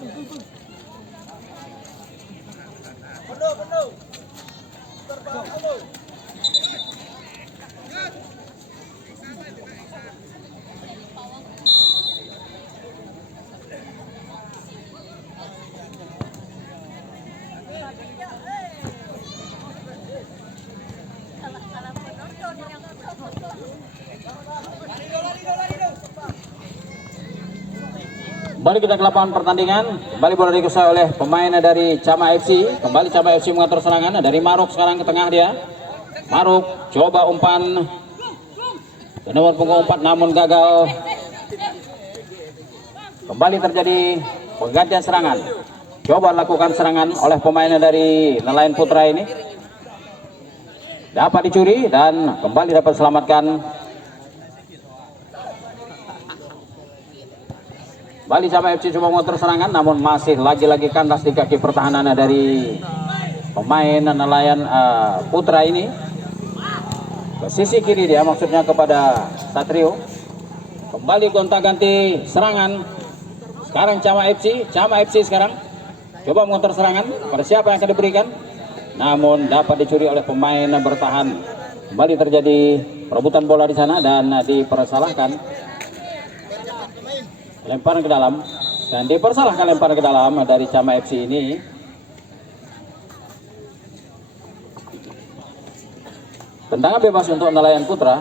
Kembali kita ke lapangan pertandingan. Kembali bola dikuasai oleh pemain dari Cama FC. Kembali Cama FC mengatur serangan dari Maruk sekarang ke tengah dia. Maruk coba umpan ke nomor punggung 4 namun gagal. Kembali terjadi penggantian serangan. Coba lakukan serangan oleh pemain dari Nelayan Putra ini. Dapat dicuri dan kembali dapat selamatkan. Bali Cama FC coba mengatur serangan namun masih lagi-lagi kandas di kaki pertahanan dari pemain Nelayan Putra ini. Ke sisi kiri dia maksudnya kepada Satrio. Kembali gonta-ganti serangan. Sekarang Cama FC sekarang coba mengatur serangan. Pada siapa yang akan diberikan? Namun dapat dicuri oleh pemain bertahan. Kembali terjadi perebutan bola di sana dan dipersalahkan. Lemparan ke dalam dan dipersalahkan lemparan ke dalam dari Cama FC ini. Tendangan bebas untuk Nelayan Putra.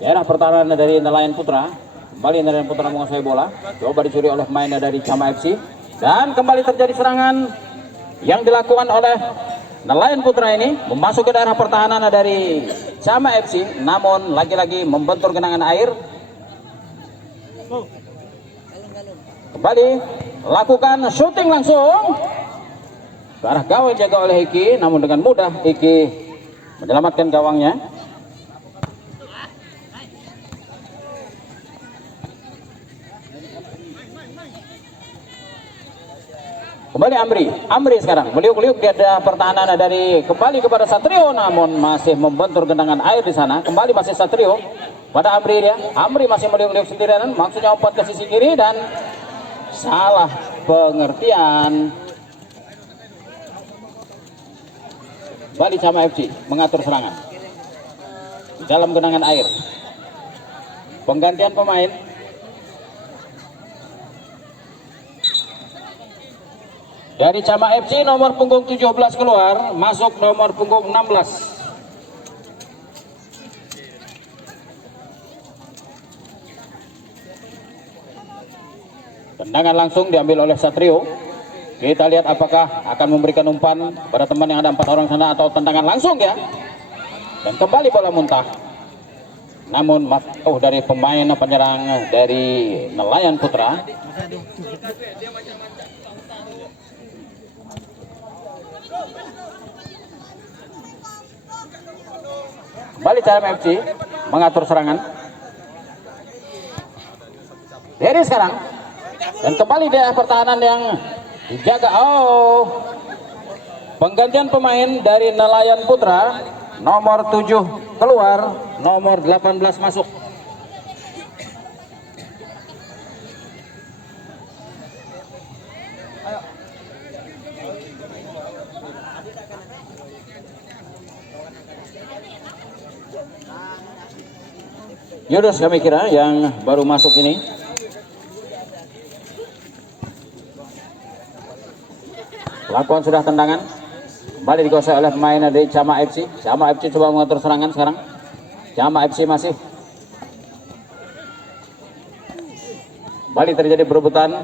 Daerah pertahanan dari Nelayan Putra. Kembali Nelayan Putra menguasai bola. Coba dicuri oleh pemain dari Cama FC dan kembali terjadi serangan yang dilakukan oleh Nelayan Putra ini memasuki daerah pertahanan dari Cama FC, namun lagi-lagi membentur genangan air. Kembali lakukan syuting langsung ke arah gawang jaga oleh Iki, namun dengan mudah Iki menyelamatkan gawangnya. Kembali Amri sekarang meliuk-liuk di ada pertahanan dari kembali kepada Satrio, namun masih membentur genangan air di sana. Kembali masih Satrio pada Amri dia. Amri masih meliuk-liuk sendirian, maksudnya umpan ke sisi kiri dan salah pengertian. Kembali Cama FC mengatur serangan di dalam genangan air. Penggantian pemain. Dari Cama FC nomor punggung 17 keluar, masuk nomor punggung 16. Tendangan langsung diambil oleh Satrio. Kita lihat apakah akan memberikan umpan pada teman yang ada 4 orang sana atau tendangan langsung ya. Dan kembali bola muntah. Namun dari pemain penyerang dari Nelayan Putra. Kembali Cama FC mengatur serangan. Dery sekarang dan kembali daerah pertahanan yang dijaga. Penggantian pemain dari Nelayan Putra, nomor 7 keluar, nomor 18 masuk. Yunus kami kira yang baru masuk ini. Lakukan sudah tendangan. Kembali dikuasai oleh pemain dari Cama FC. Cama FC coba mengatur serangan sekarang. Cama FC masih. Kembali terjadi perebutan.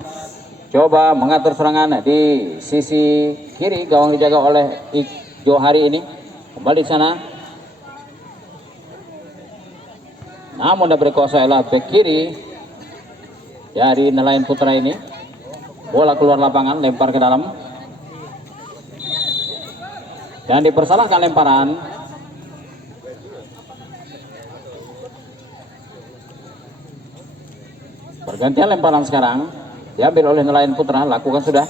Coba mengatur serangan di sisi kiri. Gawang dijaga oleh Johari ini. Kembali di sana. Namun dapat dikuasai oleh bek kiri dari Nelayan Putra ini. Bola keluar lapangan, lempar ke dalam. Dan dipersalahkan lemparan. Pergantian lemparan sekarang. Diambil oleh Nelayan Putra, lakukan sudah.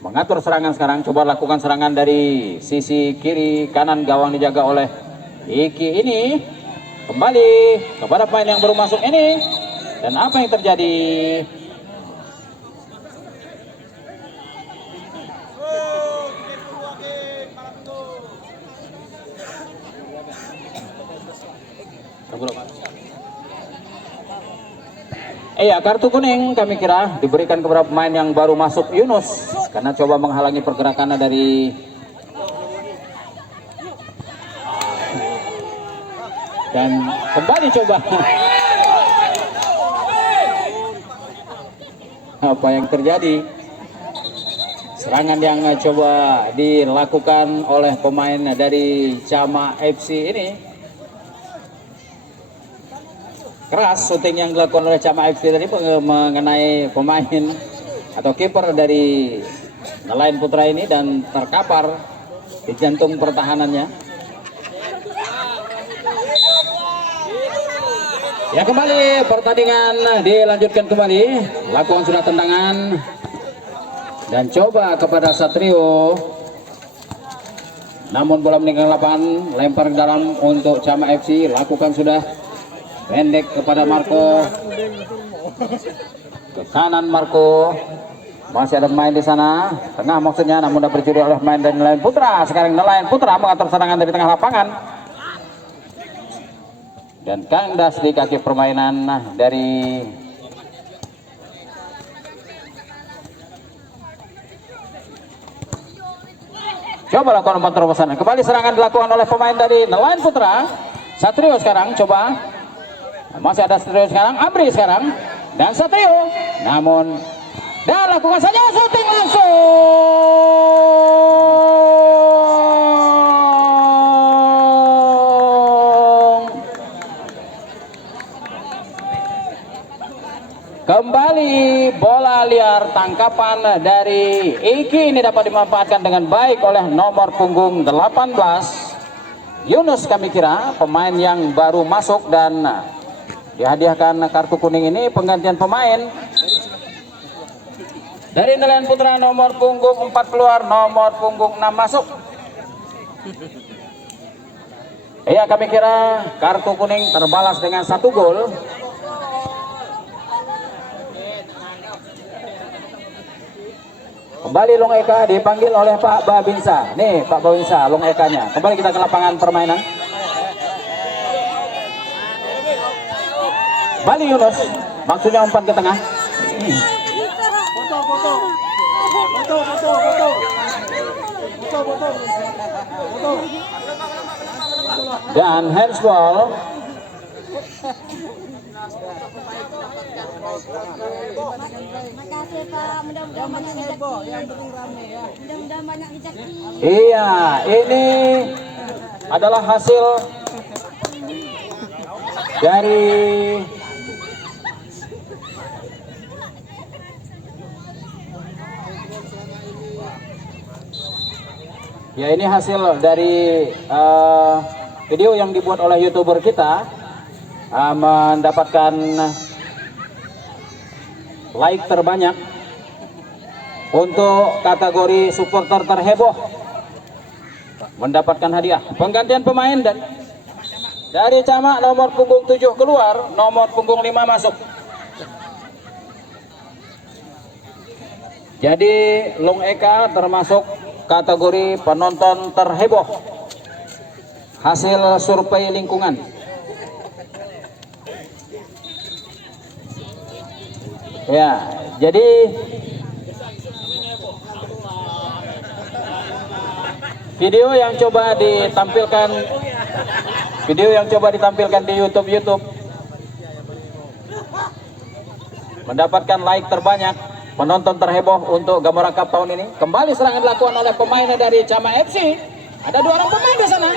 Mengatur serangan sekarang, coba lakukan serangan dari sisi kiri kanan, gawang dijaga oleh Iki ini. Kembali kepada pemain yang baru masuk ini. Dan apa yang terjadi? Iya, kartu kuning kami kira diberikan kepada pemain yang baru masuk, Yunus, karena coba menghalangi pergerakannya dari dan kembali coba. Apa yang terjadi? Serangan yang coba dilakukan oleh pemain dari Cama FC ini. Keras shooting yang dilakukan oleh Cama FC tadi mengenai pemain atau kiper dari Nelayan Putra ini dan terkapar di jantung pertahanannya. Ya, kembali pertandingan dilanjutkan kembali. Lakukan sudah tendangan dan coba kepada Satrio. Namun bola meninggalkan lapangan, lempar ke dalam untuk Cama FC. Lakukan sudah. Pendek kepada Marco, ke kanan Marco, masih ada pemain di sana, tengah maksudnya, namun dapat dicuri oleh pemain dari Nelayan Putra. Sekarang Nelayan Putra mengatur serangan dari tengah lapangan, dan kandas di kaki permainan dari coba lakukan umpan terobosan. Kembali serangan dilakukan oleh pemain dari Nelayan Putra. Satrio sekarang coba. Masih ada Satrio sekarang, Amri sekarang, dan Satrio. Namun, dan lakukan saja shooting langsung. Kembali bola liar tangkapan dari Iki ini dapat dimanfaatkan dengan baik oleh nomor punggung 18. Yunus kami kira pemain yang baru masuk dan dihadiahkan kartu kuning ini. Penggantian pemain dari Nelayan Putra, nomor punggung 4 keluar, nomor punggung 6 masuk. Iya, kami kira kartu kuning terbalas dengan 1 gol. Kembali Long Eka dipanggil oleh Pak Babinsa. Nih Pak Babinsa, Long Ekanya. Kembali kita ke lapangan permainan. Bali Yunus, maksudnya umpan ke tengah. Dan handsball. Makasih Pak, mudah-mudahan banyak rezeki. Mudah-mudahan banyak rezeki. Iya, ini adalah hasil dari ya, ini hasil dari video yang dibuat oleh YouTuber kita, mendapatkan like terbanyak untuk kategori supporter terheboh mendapatkan hadiah. Penggantian pemain dan dari Camak nomor punggung 7 keluar, nomor punggung 5 masuk. Jadi Lung Eka termasuk kategori penonton terheboh hasil survei lingkungan. Ya, jadi video yang coba ditampilkan di YouTube mendapatkan like terbanyak, penonton terheboh untuk Gamora Cup tahun ini. Kembali serangan dilakukan oleh pemain dari Camak FC. Ada 2 orang pemain di sana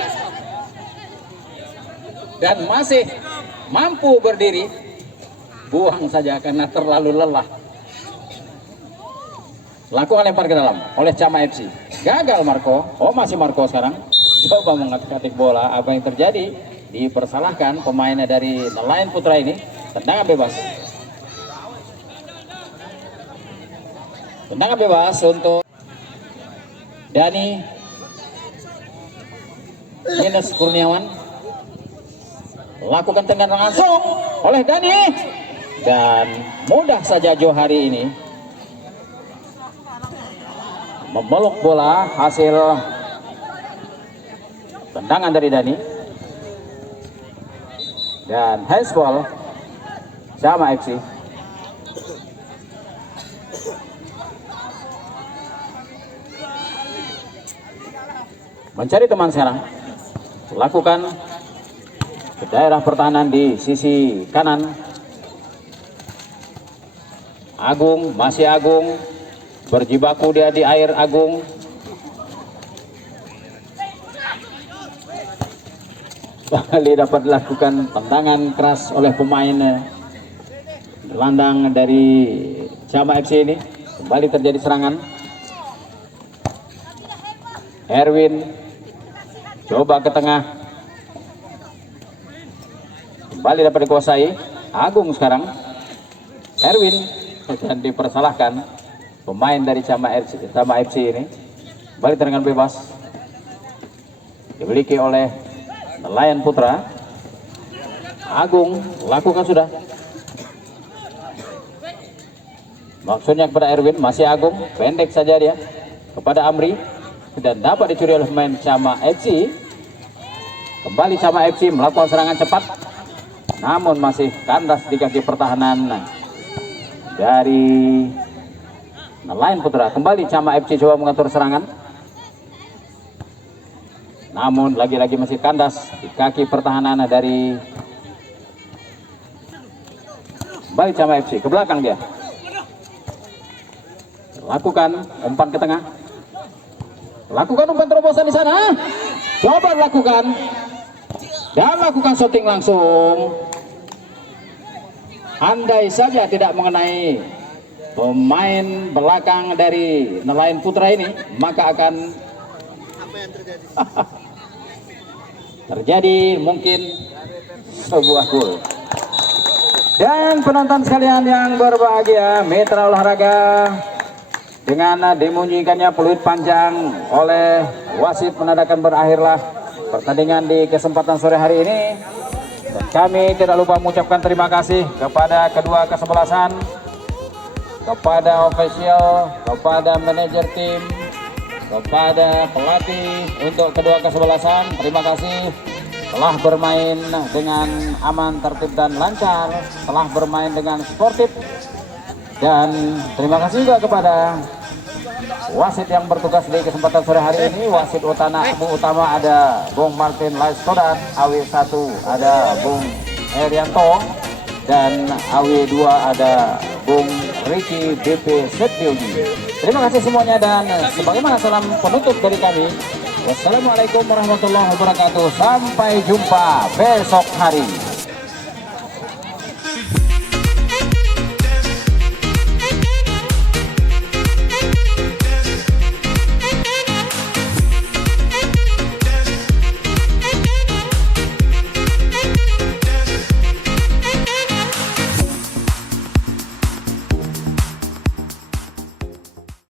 dan masih mampu berdiri. Buang saja karena terlalu lelah. Lakukan lempar ke dalam oleh Camak FC. Gagal Marco. Oh, masih Marco sekarang. Coba mengetik bola. Apa yang terjadi? Dipersalahkan pemain dari Nelayan Putra ini. Tendangan bebas. Tendangan bebas untuk Dani Minus Kurniawan. Lakukan tendangan langsung oleh Dani. Dan mudah saja Johari ini memeluk bola hasil tendangan dari Dani. Dan handsball Camak FC. Mencari teman sekarang. Lakukan ke daerah pertahanan di sisi kanan. Agung, masih Agung. Berjibaku dia di air Agung. Kembali dapat dilakukan tendangan keras oleh pemain gelandang dari Camak FC ini. Kembali terjadi serangan. Erwin coba ke tengah. Kembali dapat dikuasai. Agung sekarang. Erwin dan dipersalahkan pemain dari Camak FC ini. Kembali tendangan bebas dimiliki oleh Nelayan Putra. Agung lakukan sudah. Maksudnya kepada Erwin, masih Agung, pendek saja dia kepada Amri dan dapat dicuri oleh pemain Camak FC. Kembali Camak FC melakukan serangan cepat, namun masih kandas di kaki pertahanan dari Nelayan Putra. Kembali Camak FC coba mengatur serangan, namun lagi-lagi masih kandas di kaki pertahanan dari kembali Camak FC. Ke belakang dia. Lakukan umpan ke tengah. Lakukan umpan terobosan di sana. Coba lakukan dan lakukan shooting langsung. Andai saja tidak mengenai pemain belakang dari Nelayan Putra ini, maka akan terjadi mungkin sebuah gol. Dan penonton sekalian yang berbahagia, mitra olahraga, dengan dimunyikannya peluit panjang oleh wasit menandakan berakhirlah pertandingan di kesempatan sore hari ini. Dan kami tidak lupa mengucapkan terima kasih kepada kedua kesebelasan, kepada official, kepada manajer tim, kepada pelatih untuk kedua kesebelasan. Terima kasih telah bermain dengan aman, tertib dan lancar, telah bermain dengan sportif. Dan terima kasih juga kepada wasit yang bertugas di kesempatan sore hari ini. Wasit utama ada Bung Martin Laistodan, AW1 ada Bung Herianto, dan AW2 ada Bung Ricky BP Setioji. Terima kasih semuanya, dan sebagaimana salam penutup dari kami, wassalamualaikum warahmatullahi wabarakatuh. Sampai jumpa besok hari.